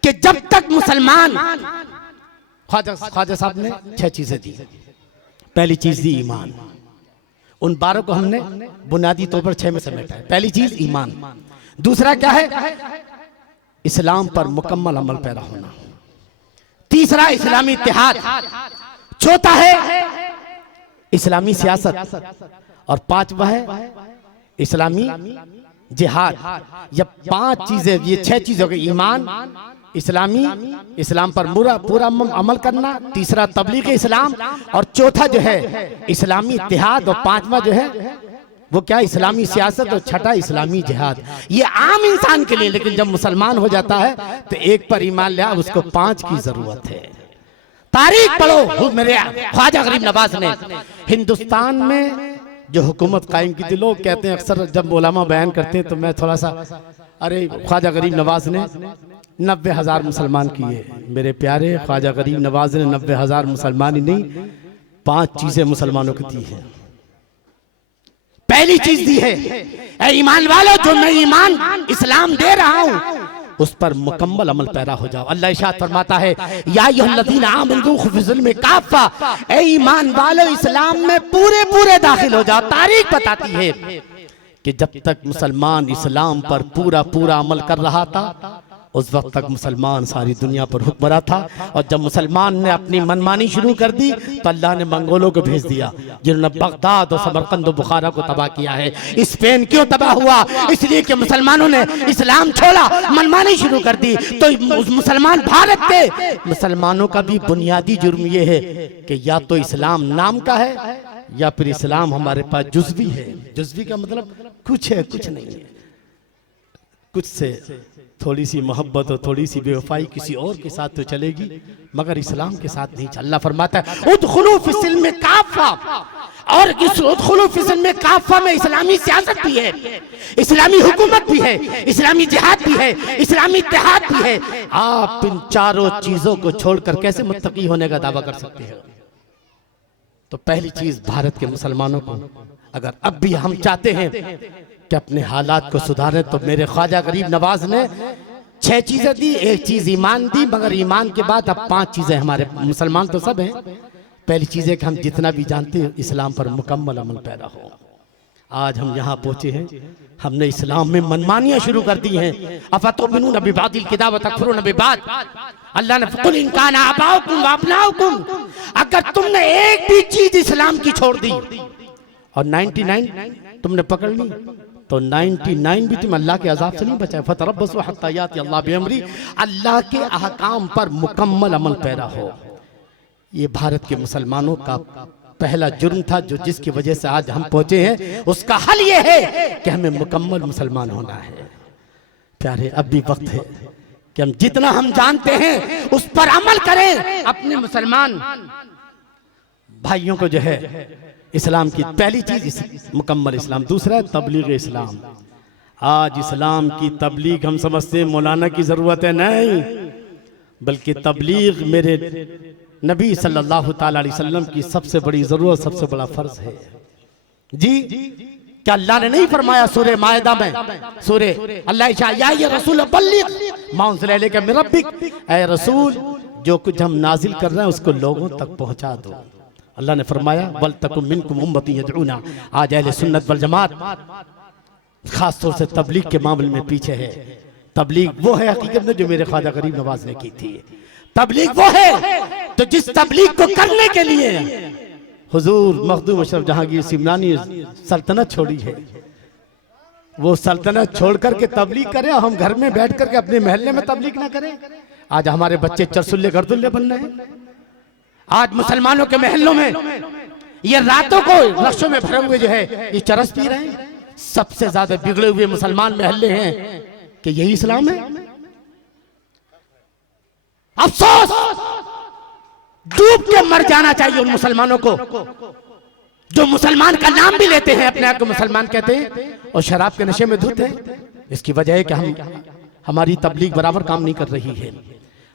कि जब तक मुसलमान, ख्वाजा साहब ने 6 चीजें दी। पहली चीज दी ईमान। उन 12 को हमने बुनियादी तौर पर 6 में समेटा है। पहली चीज ईमान। दूसरा क्या है? इस्लाम पर मुकम्मल अमल पैदा होना। तीसरा इस्लामी इत्तेहाद। चौथा है इस्लामी सियासत, और 5वां है इस्लामी जिहाद। ये 5 चीजें, ये 6 चीजें हो गई। ईमान, इस्लाम पर पूरा अमल करना, तीसरा तबलीग इस्लाम, और चौथा जो है इस्लामी इत्तेहाद, और 5वां जो है वो क्या? इस्लामी सियासत, और छठा इस्लामी जिहाद। ये आम इंसान के लिए, लेकिन जब मुसलमान हो जाता है तो एक पर ईमान लिया, उसको 5 की जरूरत है। तारीख पढ़ो। मेरे ख्वाजा गरीब नवाज ने हिंदुस्तान में जो हुकूमत कायम की थी, लोग कहते हैं अक्सर जब उलमा बयान करते हैं तो मैं थोड़ा सा, अरे ख्वाजा गरीब नवाज ने 90,000 मुसलमान किए। मेरे प्यारे, ख्वाजा गरीब नवाज ने 90,000 मुसलमान ही नहीं, 5 चीजें मुसलमानों की दी है। पहली चीज दी है, ऐ ईमान वालों, जो मैं ईमान इस्लाम दे रहा हूं उस पर मुकम्मल अमल पैदा हो जाओ। अल्लाह इरशाद फरमाता है, या अय्युहल्लज़ीना आमनू फ़िल में काफ़ा, ऐ ईमान वालों इस्लाम में पूरे दाखिल हो जाओ। तारीख बताती है कि जब तक मुसलमान इस्लाम पर पूरा अमल कर रहा था, उस वक्त तक मुसलमान सारी दुनिया पर हुक्मरान था। और जब मुसलमान ने अपनी मनमानी शुरू कर दी तो अल्लाह ने मंगोलों को भेज दिया, जिन्होंने बगदाद और समरकंद और बुखारा को तबाह किया है। स्पेन क्यों तबाह हुआ? इसलिए कि मुसलमानों ने इस्लाम छोड़ा, मनमानी शुरू कर दी। तो मुसलमान भारत के मुसलमानों का भी बुनियादी जुर्म यह है कि या तो इस्लाम नाम का है, या फिर इस्लाम हमारे पास जुज़वी है। जुज़वी का मतलब कुछ है, कुछ नहीं है। कुछ से थोड़ी सी मोहब्बत और थोड़ी सी बेवफाई किसी और के साथ तो चलेगी, मगर इस्लाम के साथ नहीं। अल्लाह फरमाता है उदखुलू फिस्सिल्म में काफ़ा, और इस उदखुलू फिस्सिल्म में काफ़ा में इस्लामी सियासत भी है, इस्लामी हुकूमत भी है, इस्लामी जिहाद भी है, इस्लामी इत्तेहाद भी है। आप इन चारों चीजों को छोड़कर कैसे मुत्तकी होने का दावा कर सकते हैं? तो पहली चीज, भारत के मुसलमानों को अगर अब भी हम चाहते हैं कि अपने हालात को सुधारें, तो मेरे ख्वाजा गरीब नवाज ने 6 चीजें दी। एक चीज ईमान दी, मगर ईमान के बाद अब 5 चीजें। हमारे मुसलमान तो सब हैं। पहली चीज है कि हम जितना भी जानते हैं इस्लाम पर मुकम्मल अमल पैदा हो। आज हम यहाँ पहुंचे हैं, हमने इस्लाम में मनमानियां शुरू कर दी हैं। अफतुमिनून बिबादिल किताब व तकफुरून बिबाद। अल्लाह ने कुल इन काना आबाउकुम व अबनाउकुम, अगर तुमने एक भी चीज इस्लाम की छोड़ दी और 99 तुमने पकड़ ली, तो 99 भी तुम अल्लाह के अजाब से नहीं बचाए। फतरब्बसू हत्ता याति अल्लाह बिअमरी, अल्लाह के अहकाम पर मुकम्मल अमल पैदा हो। ये भारत के मुसलमानों का पहला जुर्म था, जो जिसकी वजह से आज हम पहुंचे हैं। उसका हल ये है कि हमें मुकम्मल मुसलमान होना है। प्यारे, अब भी वक्त है कि हम जितना हम जानते हैं उस पर अमल करें। अपने मुसलमान भाइयों को जो है इस्लाम की पहली चीज मुकम्मल इस्लाम, दूसरा तबलीग इस्लाम। आज इस्लाम की तबलीग हम समझते हैं मौलाना की जरूरत है, नहीं, बल्कि तबलीग मेरे नबी सल्लल्लाहु ताला अलैहि वसल्लम की सबसे बड़ी जरूरत, सबसे बड़ा फर्ज है जी। क्या अल्लाह ने नहीं फरमाया सूरह माइदा में, सूरह अल्लाह या रसूल बल्लिग मा उनज़िला इलैका मिन रब्बिक, ऐ रसूल जो कुछ हम नाजिल कर रहे हैं उसको लोगों तक पहुंचा दो। अल्लाह ने फरमाया वल तकुम मिनकुम उम्मती यदऊना। आज अहले सुन्नत वल जमात खास तौर से तबलीग के मामले में पीछे है। तबलीग वो है हकीकत में जो मेरे ख्वाजा गरीब नवाज ने की थी। तबलीग वो है तो जिस तबलीग को करने के लिए हुजूर मखदूम अशरफ जहांगीर सिमनानी सल्तनत छोड़ी है, वो सल्तनत छोड़ करके तबलीग करें। हम घर में बैठ करके अपने महल्ले में तबलीग ना करें। आज हमारे बच्चे चरसुल्ले गर्दुल्ले बन रहे हैं। आज मुसलमानों के महलों में ये रातों को रक्षों में भरे हुए जो है ये चरस पी रहे हैं। सबसे ज्यादा बिगड़े हुए मुसलमान महल्ले हैं कि यही इस्लाम है। अफसोस, डूब के मर जाना चाहिए उन मुसलमानों को जो मुसलमान का नाम भी लेते हैं, अपने आप को मुसलमान कहते हैं और शराब के नशे में धुत हैं। इसकी वजह है कि हमारी तबलीग बराबर काम नहीं कर रही है।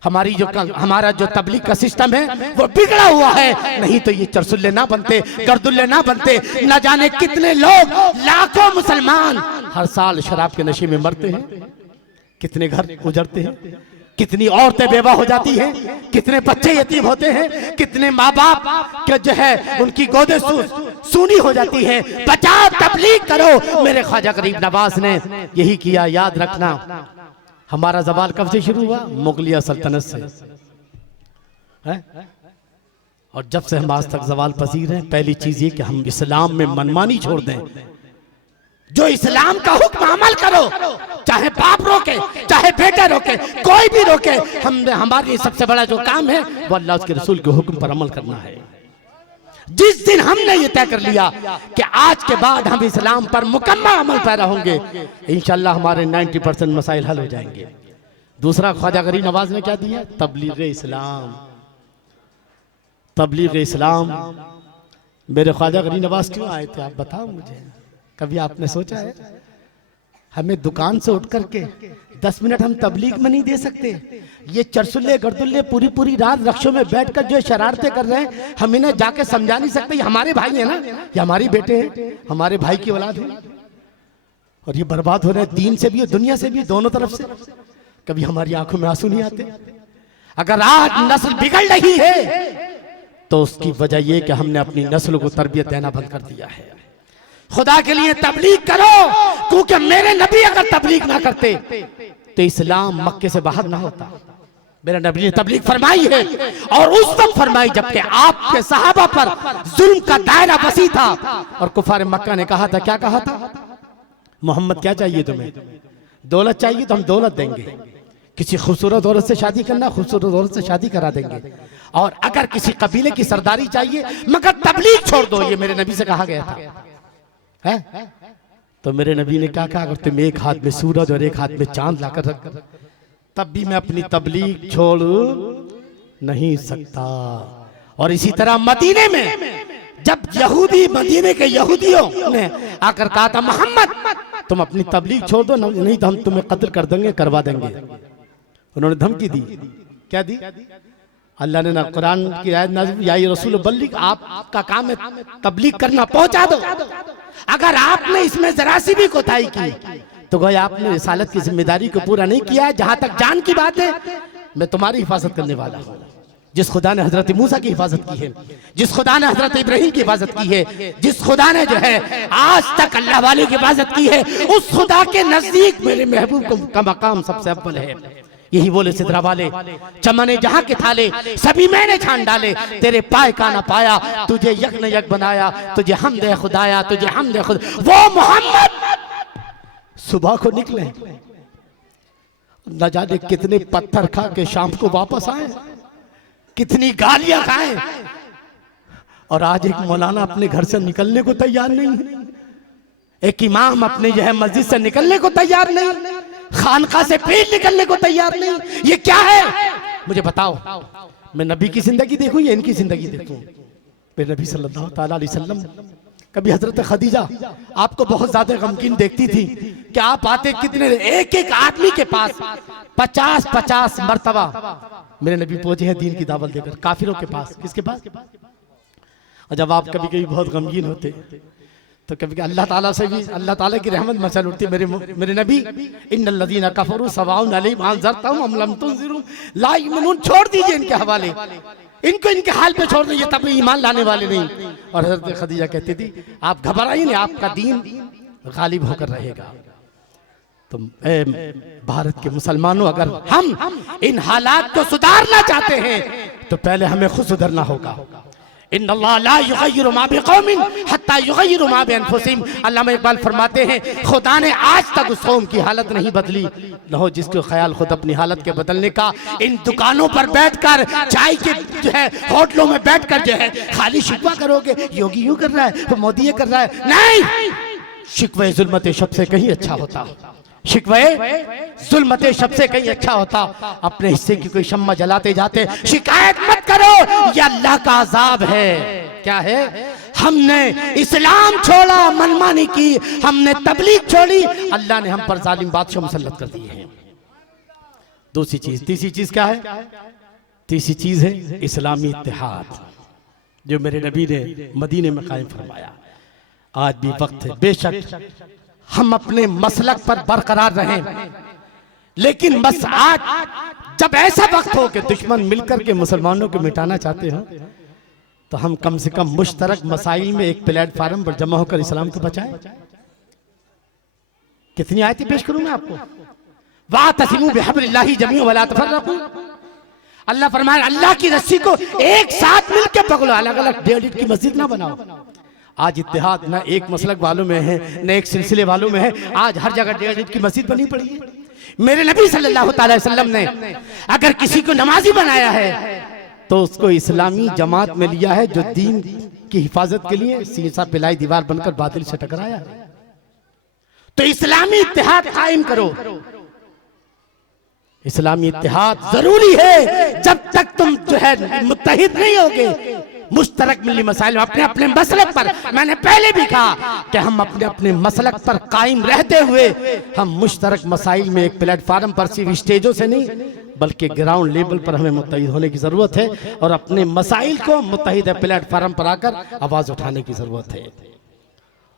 हमारा जो तबलीग का सिस्टम है वो बिगड़ा हुआ है। नहीं तो ये चरसुल्ले ना बनते, गर्दुल्ले ना बनते। न जाने कितने लोग, लाखों मुसलमान हर साल शराब के नशे में मरते हैं, कितने घर उजड़ते हैं, कितनी औरतें बेवा हो जाती हैं, कितने बच्चे यतीम होते हैं, कितने माँ बाप के जो है उनकी गोदे सूनी हो जाती है। बचाओ, तबलीग करो। मेरे ख्वाजा गरीब नवाज ने यही किया। याद रखना, हमारा जवाल कब से शुरू हुआ? मुगलिया सल्तनत से है? और जब से हम आज तक जवाल पसीर हैं, पहली चीज ये कि हम इस्लाम में मनमानी छोड़ दें। जो इस्लाम का हुक्म अमल करो, चाहे बाप रोके, चाहे बेटा रोके, कोई भी रोके, हमारे सबसे बड़ा जो काम है वो अल्लाह उसके रसूल के हुक्म पर अमल करना है। जिस दिन हमने ये तय कर लिया कि आज के बाद हम इस्लाम पर मुकम्मल अमल पैरा होंगे, इंशाअल्लाह हमारे 90% मसाइल हल हो जाएंगे। दूसरा ख्वाजा गरीब नवाज ने क्या दिया? तबलीग इस्लाम। तबलीग इस्लाम। मेरे ख्वाजा गरीब नवाज क्यों आए थे आप बताओ मुझे? कभी आपने सोचा है? हमें दुकान से उठ करके 10 मिनट हम तबलीग में नहीं दे सकते? ये चरसुल्ले गर्दुल्ले पूरी रात रक्षों में बैठकर जो शरारतें कर रहे हैं, हम इन्हें जाके समझा नहीं सकते? ये हमारे भाई हैं ना, ये हमारे बेटे हैं, हमारे भाई की औलाद है और ये बर्बाद हो रहे हैं, दीन से भी और दुनिया से भी, दोनों तरफ से। कभी हमारी आंखों में आंसू नहीं आते? अगर आज नस्ल बिगड़ रही है तो उसकी वजह यह कि हमने अपनी नस्ल को तरबियत देना बंद कर दिया है। खुदा के लिए तबलीग करो, क्योंकि मेरे नबी अगर तबलीग ना करते तो इस्लाम मक्के से बाहर ना होता। मेरे नबी ने तबलीग फरमाई है और उस वक्त फरमाई जबकि आपके सहाबा पर जुल्म का दायरा वसी था और कुफार मक्का ने कहा था, क्या कहा था? मोहम्मद क्या चाहिए तुम्हें? दौलत चाहिए तो हम दौलत देंगे। किसी खूबसूरत औरत से शादी करना, खूबसूरत औरत से शादी करा देंगे। और अगर किसी कबीले की सरदारी चाहिए मगर तबलीग छोड़ दो, ये मेरे नबी से कहा गया था है? तो मेरे नबी ने क्या कहा? अगर तुम एक हाथ में सूरज और एक हाथ में चांद लाकर रख, तब भी मैं अपनी तबलीग छोड़ नहीं सकता। और इसी तरह मदीने में जब यहूदी, मदीने के यहूदियों ने आकर कहा था, मोहम्मद तुम अपनी तबलीग छोड़ दो, नहीं तो हम तुम्हें कत्ल कर देंगे, करवा देंगे। उन्होंने धमकी दी। क्या दी? अल्लाह ने ना कुरान की आयत नाज़िल, या रसूल बल्लिग, आपका काम है तबलीग करना, पहुंचा दो। अगर आपने इसमें जरा सी भी कोताही की तो गोया आपने रिसालत की जिम्मेदारी को पूरा नहीं किया है। जहां तक जान की बात है, मैं तुम्हारी हिफाजत करने वाला हूं। जिस खुदा ने हजरत मूसा की हिफाजत की है, जिस खुदा ने हजरत इब्राहिम की हिफाजत की है, जिस खुदा ने जो है आज तक अल्लाह वाले की हिफाजत की है, उस खुदा के नजदीक मेरे महबूब का मकाम सबसे अव्वल है। यही बोले सिदरा वाले, चमने जहां के थाले सभी मैंने छान डाले, तेरे पाए का ना पाया, तुझे यक न यक बनाया, तुझे हमदे खुदाया, तुझे हमदे खुद। वो मोहम्मद सुबह को निकले, न जाने कितने पत्थर खा के शाम को वापस आए, कितनी गालियां खाए, और आज एक मौलाना अपने घर से निकलने को तैयार नहीं है, एक इमाम अपने जो है मस्जिद से निकलने को तैयार नहीं, खानका से पेट निकलने को तैयार नहीं। ये क्या है? मुझे बताओ, मैं नबी की जिंदगी देखूं या इनकी जिंदगी देखूं? मेरे नबी सल्लल्लाहु ताला अलैहि वसल्लम, कभी हजरत खदीजा आपको बहुत ज्यादा गमगीन देखती थी कि आप आते कितने, एक एक आदमी के पास 50-50 मर्तबा मेरे नबी पहुंचे हैं दीन की दावत देकर काफिरों के पास। किसके पास? और जब आप कभी कभी बहुत गमगीन होते तो कभी अल्लाह ताला से भी, अल्लाह ताला की रहमत मचल उठती। मेरे नबी, इन्नल लज़ीना कफरू सवाउन अलैहिम अनज़रतहुम अम लम तुनज़िरहुम ला युमिनून, छोड़ दीजिए इनके हवाले, इनको इनके हाल पे छोड़ दीजिए, तब ईमान लाने वाले नहीं। और हज़रत खदीजा कहती थी, आप घबराइए नहीं, आपका दीन गालिब होकर रहेगा। तो भारत के मुसलमानों, अगर हम इन हालात को सुधारना चाहते हैं तो पहले हमें खुद सुधरना होगा। इन्नल्लाह ला युगय्यिरु मा बिक़ौमिन हत्ता युगय्यिरु मा बिअनफुसिहिम। अल्लामा इकबाल फरमाते हैं खुदा ने आज तक उस कौम की हालत नहीं बदली, लो जिसको ख्याल खुद अपनी हालत के बदलने का। इन दुकानों पर बैठकर, चाय के जो है होटलों में बैठकर जो है खाली शिकवा करोगे, योगी यूं कर रहा है, मोदी ये कर रहा है। नहीं, शिकवे जुल्मत शब से कहीं अच्छा होता, शिकवे जुल्मत शब से कहीं अच्छा होता। अपने हिस्से की कोई शम्मा जलाते जाते शिकायत मत करो, ये अल्लाह का अजाब है। क्या है? हमने इस्लाम छोड़ा, मनमानी की, हमने तबलीग छोड़ी, अल्लाह ने हम पर जालिम बादशाह मुसल्लत कर दिए हैं। दूसरी चीज, तीसरी चीज क्या है? तीसरी चीज है इस्लामी इत्तेहाद, जो मेरे नबी ने मदीने में कायम फरमाया। आज भी वक्त है, बेशक हम अपने मसलक पर बरकरार रहें, लेकिन बस आज जब ऐसा वक्त हो कि दुश्मन मिलकर के मुसलमानों को मिटाना चाहते हो, तो हम कम से कम मुश्तरक मसाइल में एक प्लेटफार्म पर जमा होकर इस्लाम को बचाएं। कितनी आयतें पेश करूं मैं आपको? वातसिमू बिहब्लिल्लाहि जमीअन वला तफर्रकू। अल्लाह फरमाए अल्लाह की रस्सी को एक साथ मिलकर पकड़ो, अलग अलग डेढ़ की मस्जिद ना बनाओ। आज इत्तेहाद ना एक मसलक वालों में है, न एक सिलसिले वालों में है, आज हर जगह डेढ़ की मस्जिद बनी पड़ी है। मेरे नबी सल्लल्लाहु अलैहि वसल्लम ने अगर किसी को नमाजी बनाया है तो उसको इस्लामी जमात में लिया है, जो दीन की हिफाजत के लिए सीसा पिलाई दीवार बनकर बातिल से टकराया है। तो इस्लामी इत्तेहाद कायम करो। इस्लामी इत्तेहाद जरूरी है। जब तक तुम जो है मुत्तहिद नहीं होगे मुश्तरक मिली मसाइल में, अपने अपने मसलक पर, मैंने पहले भी कहा कि हम अपने अपने मसलक पर कायम रहते हुए हम मुश्तरक मसाइल में एक प्लेटफार्म पर सिर्फ स्टेजों से नहीं बल्कि ग्राउंड लेवल पर हमें मुत्तहिद होने की जरूरत है, और अपने मसाइल को मुत्तहिद प्लेटफार्म पर आकर आवाज उठाने की जरूरत है।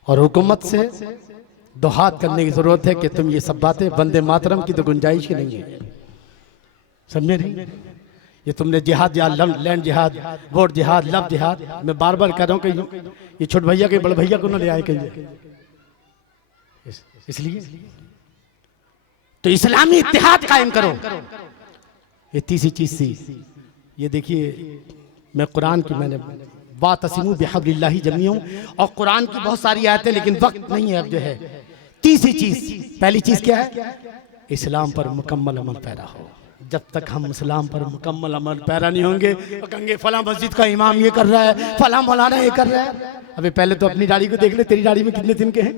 और हुकूमत से दो हाथ करने की जरूरत है कि तुम ये सब बातें, वंदे मातरम की तो गुंजाइश ही नहीं है, समझे नहीं? ये तुमने जिहाद या लैंड जिहाद, वोट जिहाद, लव जिहाद, मैं बार बार कह रहा हूँ कि ये छोटे भैया के बड़े भैया को ना ले आए कहीं, इसलिए तो इस्लामी इत्तेहाद कायम करो। ये तीसरी चीज थी। ये देखिए, मैं कुरान की, मैंने वातसिमू बिहब्लिल्लाहि जमीअन, और कुरान की बहुत सारी आयतें, लेकिन वक्त नहीं है अब जो है। तीसरी चीज, पहली चीज क्या है? इस्लाम पर मुकम्मल अमल पैरा हो। जब तक हम इस्लाम पर मुकम्मल अमल पैरा नहीं होंगे, तो कहेंगे फला मस्जिद का इमाम ये कर रहा है, फला मौलाना ये कर रहा है। अबे पहले तो अपनी दाढ़ी को देख ले, तेरी दाढ़ी में कितने दिन के हैं?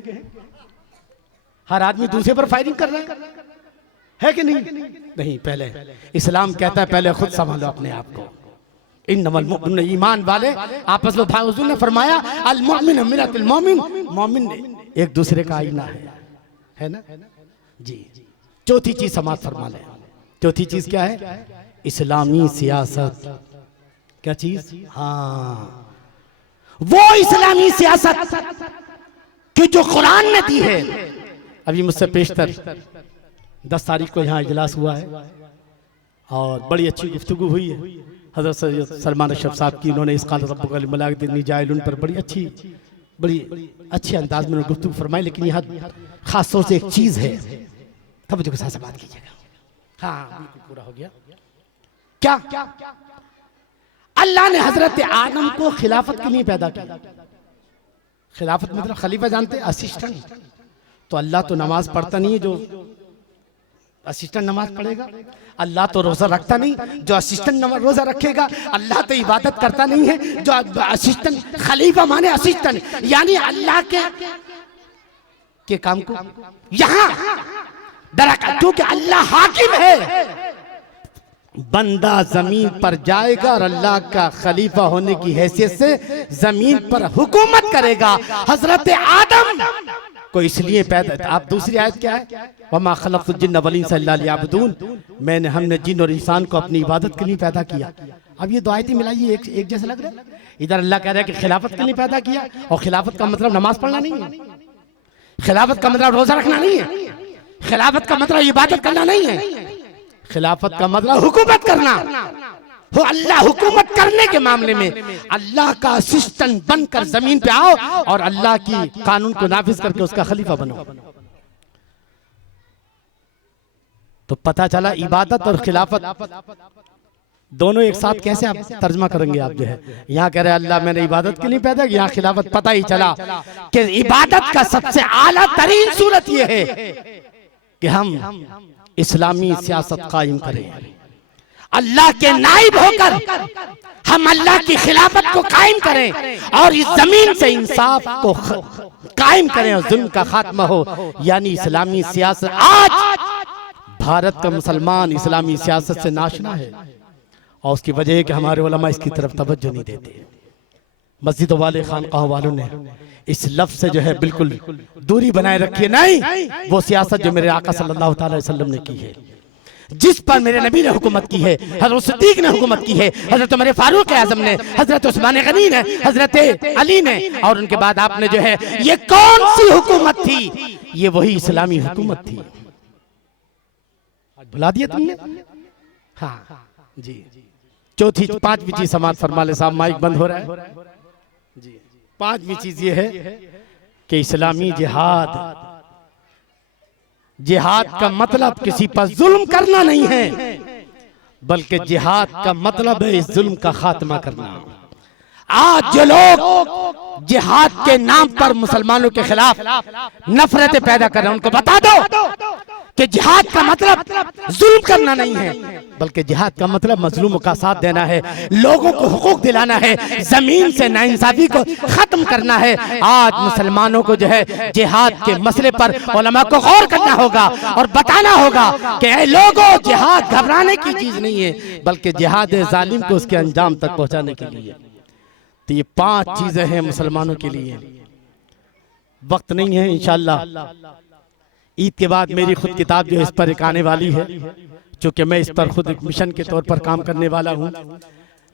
हर आदमी दूसरे पर फायरिंग कर रहा है कि नहीं? नहीं, पहले इस्लाम कहता है पहले खुद संभालो अपने आप को। इन्नमल मुमिनून, ईमान वाले आपस में भाई, हुजूर ने फरमाया अल मुमिन मिरतुल मोमिन, मोमिन एक दूसरे का आईना है ना जी। चौथी चीज समाज फरमा ले। चौथी चीज क्या है? इस्लामी सियासत। क्या चीज? हाँ, वो इस्लामी सियासत कि जो कुरान ने दी है। अभी मुझसे पेशतर 10 तारीख को यहाँ इजलास हुआ है और बड़ी अच्छी गुफ्तगू हुई है। हजरत सैयद सलमान अशरफ साहब की, उन्होंने इस क़ाल रब्बुल मलाइकतुन जाइल उन पर बड़ी अच्छे अंदाज में गुफ्तगू फरमाई। लेकिन यहाँ खास तौर से एक चीज है, तब जो साथ बात कीजिएगा। हाँ, बिल्कुल पूरा हो गया। क्या अल्लाह ने हजरत आदम को खिलाफत के लिए पैदा किया। खिलाफत मतलब खलीफा जानते, असिस्टेंट। तो अल्लाह तो नमाज पढ़ता नहीं है, जो असिस्टेंट नमाज पढ़ेगा। अल्लाह तो रोजा रखता नहीं, जो असिस्टेंट रोजा रखेगा। अल्लाह तो इबादत करता नहीं है, जो असिस्टेंट। खलीफा माने असिस्टेंट, यानी अल्लाह के काम को यहां दरअसल, क्योंकि अल्लाह हाकिम है, बंदा जमीन पर जाएगा और अल्लाह का खलीफा होने की हैसियत से जमीन पर हुकूमत करेगा। हजरत आदम को इसलिए पैदा। आप दूसरी आयत क्या है? वमा खलक़तुल जिन्न वल इंसा इल्ला लियअबुदून, हमने जिन और इंसान को अपनी इबादत के लिए पैदा किया। अब ये दो आयतें मिलाइए, एक जैसा लग रहा है। इधर अल्लाह कह रहा है कि खिलाफत के लिए पैदा किया, और खिलाफत का मतलब नमाज पढ़ना नहीं है, खिलाफत का मतलब रोजा रखना नहीं है, खिलाफत का मतलब इबादत करना नहीं है, खिलाफत का मतलब हुकूमत करना हो। अल्लाह हुकूमत करने के मामले में अल्लाह का असिस्टेंट बनकर जमीन पे आओ और अल्लाह की कानून को नाफिज करके उसका खलीफा बनो। तो पता चला इबादत और खिलाफत दोनों एक साथ कैसे आप तर्जमा करेंगे? आप जो है यहाँ कह रहे हैं अल्लाह मैंने इबादत के लिए पैदा किया, यहाँ खिलाफत। पता ही चला कि इबादत का सबसे आला तरीन सूरत यह है कि हम इस्लामी सियासत कायम करें, अल्लाह के नाइब होकर हम अल्लाह की खिलाफत को कायम करें और इस जमीन से इंसाफ को कायम करें और जुल्म का खात्मा हो, यानी इस्लामी सियासत। आज भारत का मुसलमान इस्लामी सियासत से नाशना है और उसकी वजह है कि हमारे उलमा इसकी तरफ तवज्जो नहीं देते। मस्जिदों वाले, खानकाह वालों ने इस लफ्ज से जो है बिल्कुल दूरी बनाए रखी है। नहीं, वो सियासत जो मेरे आका सल्लल्लाहु अलैहि वसल्लम ने की है, जिस पर मेरे नबी ने हुकूमत की है, हजरत सिद्दीक ने हुकूमत की है, हजरत उमर फारूक आजम ने, हजरत उस्मान गनी ने, हजरत अली ने, और उनके बाद आपने जो है, ये कौन सी हुकूमत थी? ये वही इस्लामी हुकूमत थी। बुला दिया तुमने? हाँ जी। चौथी, पांचवी चीज समाप्त फरमा ले साहब, माइक बंद हो रहा है जी। पांचवी चीज ये है कि इस्लामी जिहाद, जिहाद का मतलब किसी पर जुल्म करना नहीं है, बल्कि जिहाद का मतलब है इस जुल्म का खात्मा करना। आज जो लोग जिहाद के नाम पर मुसलमानों के खिलाफ नफरतें पैदा कर रहे हैं, उनको बता दो कि जिहाद का मतलब जुल्म करना नहीं है, बल्कि जिहाद का मतलब मजलूमों का साथ देना है, लोगों को हुकूक दिलाना है, जमीन से नाइंसाफी को खत्म करना है। आज मुसलमानों को जो है जिहाद के मसले पर उलमा को गौर करना होगा और बताना होगा कि ऐ लोगों, जिहाद घबराने की चीज नहीं है, बल्कि जिहाद जालिम को उसके अंजाम तक पहुंचाने के लिए। तो ये 5 चीजें हैं मुसलमानों के लिए। वक्त नहीं है, इंशाअल्लाह ईद के बाद मेरी खुद किताब जो है इस पर एक आने वाली है, चूंकि मैं इस पर खुद एक मिशन के तौर पर काम करने वाला हूं,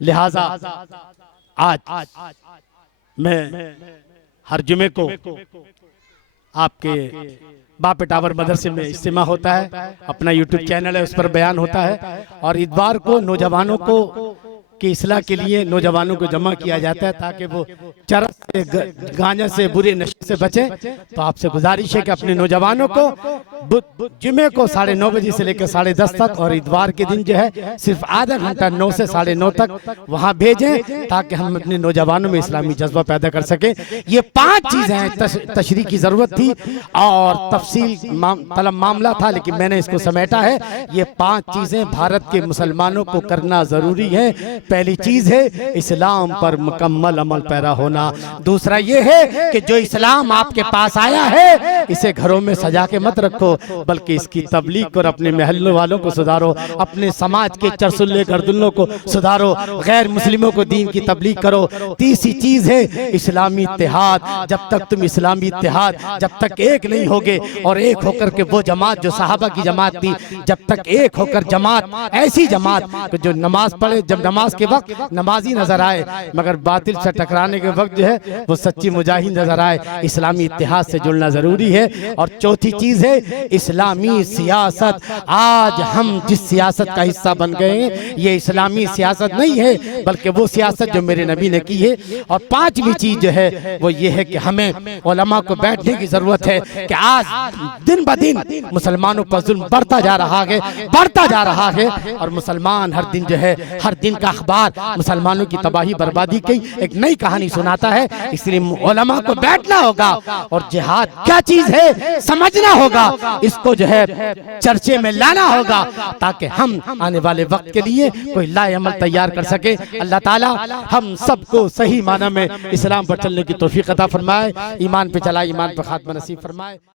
लिहाजा आज मैं हर जुमे को आपके बाप टावर मदरसे में इज्तिमा होता है, अपना यूट्यूब चैनल है, उस पर बयान होता है, और इतवार को नौजवानों को कि इस्लाह के लिए नौजवानों को जमा किया जाता है ताकि वो चरस से, गांजा से, बुरे नशे से बचे। तो आपसे गुजारिश है कि अपने नौजवानों को जुमे को 9:30 बजे से लेकर 10:30 तक और इतवार के दिन जो है सिर्फ आधा घंटा 9 से 9:30 तक वहां भेजें, ताकि हम अपने नौजवानों में इस्लामी जज्बा पैदा कर सके। ये 5 चीजें हैं, तशरीह की जरूरत थी और तफसील तलब मामला था, लेकिन मैंने इसको समेटा है। ये 5 चीजें भारत के मुसलमानों को करना जरूरी है। पहली चीज है इस्लाम पर मुकम्मल अमल पैरा होना। दूसरा ये है कि जो इस्लाम आपके पास आया है इसे घरों में सजा के मत रखो, बल्कि इसकी तबलीग कर अपने महल्ले वालों को सुधारो, अपने समाज के चरसुल्ले गर्दुल्लों को सुधारो, गैर मुस्लिमों को दीन की तबलीग करो। तीसरी चीज है इस्लामी इत्तेहाद। जब तक तुम इस्लामी इत्तेहाद, जब तक एक नहीं होगे और एक होकर के वो जमात जो सहाबा की जमात थी, जब तक एक होकर जमात, ऐसी जमात जो नमाज पढ़े, जब नमाज के वक्त नमाजी नजर आए मगर बातिल से टकराने के वक्त जो है वो सच्ची मुजाहिद नजर आए। इस्लामी इत्तेहाद से जुड़ना जरूरी है। और चौथी चीज है इस्लामी सियासत। आज हम जिस सियासत का हिस्सा बन गए हैं ये इस्लामी सियासत नहीं है, बल्कि वो सियासत जो मेरे नबी ने की है। और 5वीं चीज जो है वो ये है कि हमें उलमा को बैठने की जरूरत है कि आज दिन ब दिन मुसलमानों पर जुल्म बढ़ता जा रहा है, बढ़ता जा रहा है, और मुसलमान हर दिन जो है, हर दिन का अखबार मुसलमानों की तबाही बर्बादी की एक नई कहानी सुनाता है। इसलिए उलमा को बैठना होगा और जिहाद क्या चीज है समझना होगा, इसको जो है चर्चे में लाना होगा, ताकि हम आने वाले वक्त के लिए कोई लाएअमल तैयार कर सके। अल्लाह ताला हम सबको सही माना में इस्लाम पर चलने की तौफीक अता फरमाए, ईमान पे चला, ईमान पे खात्मा नसीब फरमाए।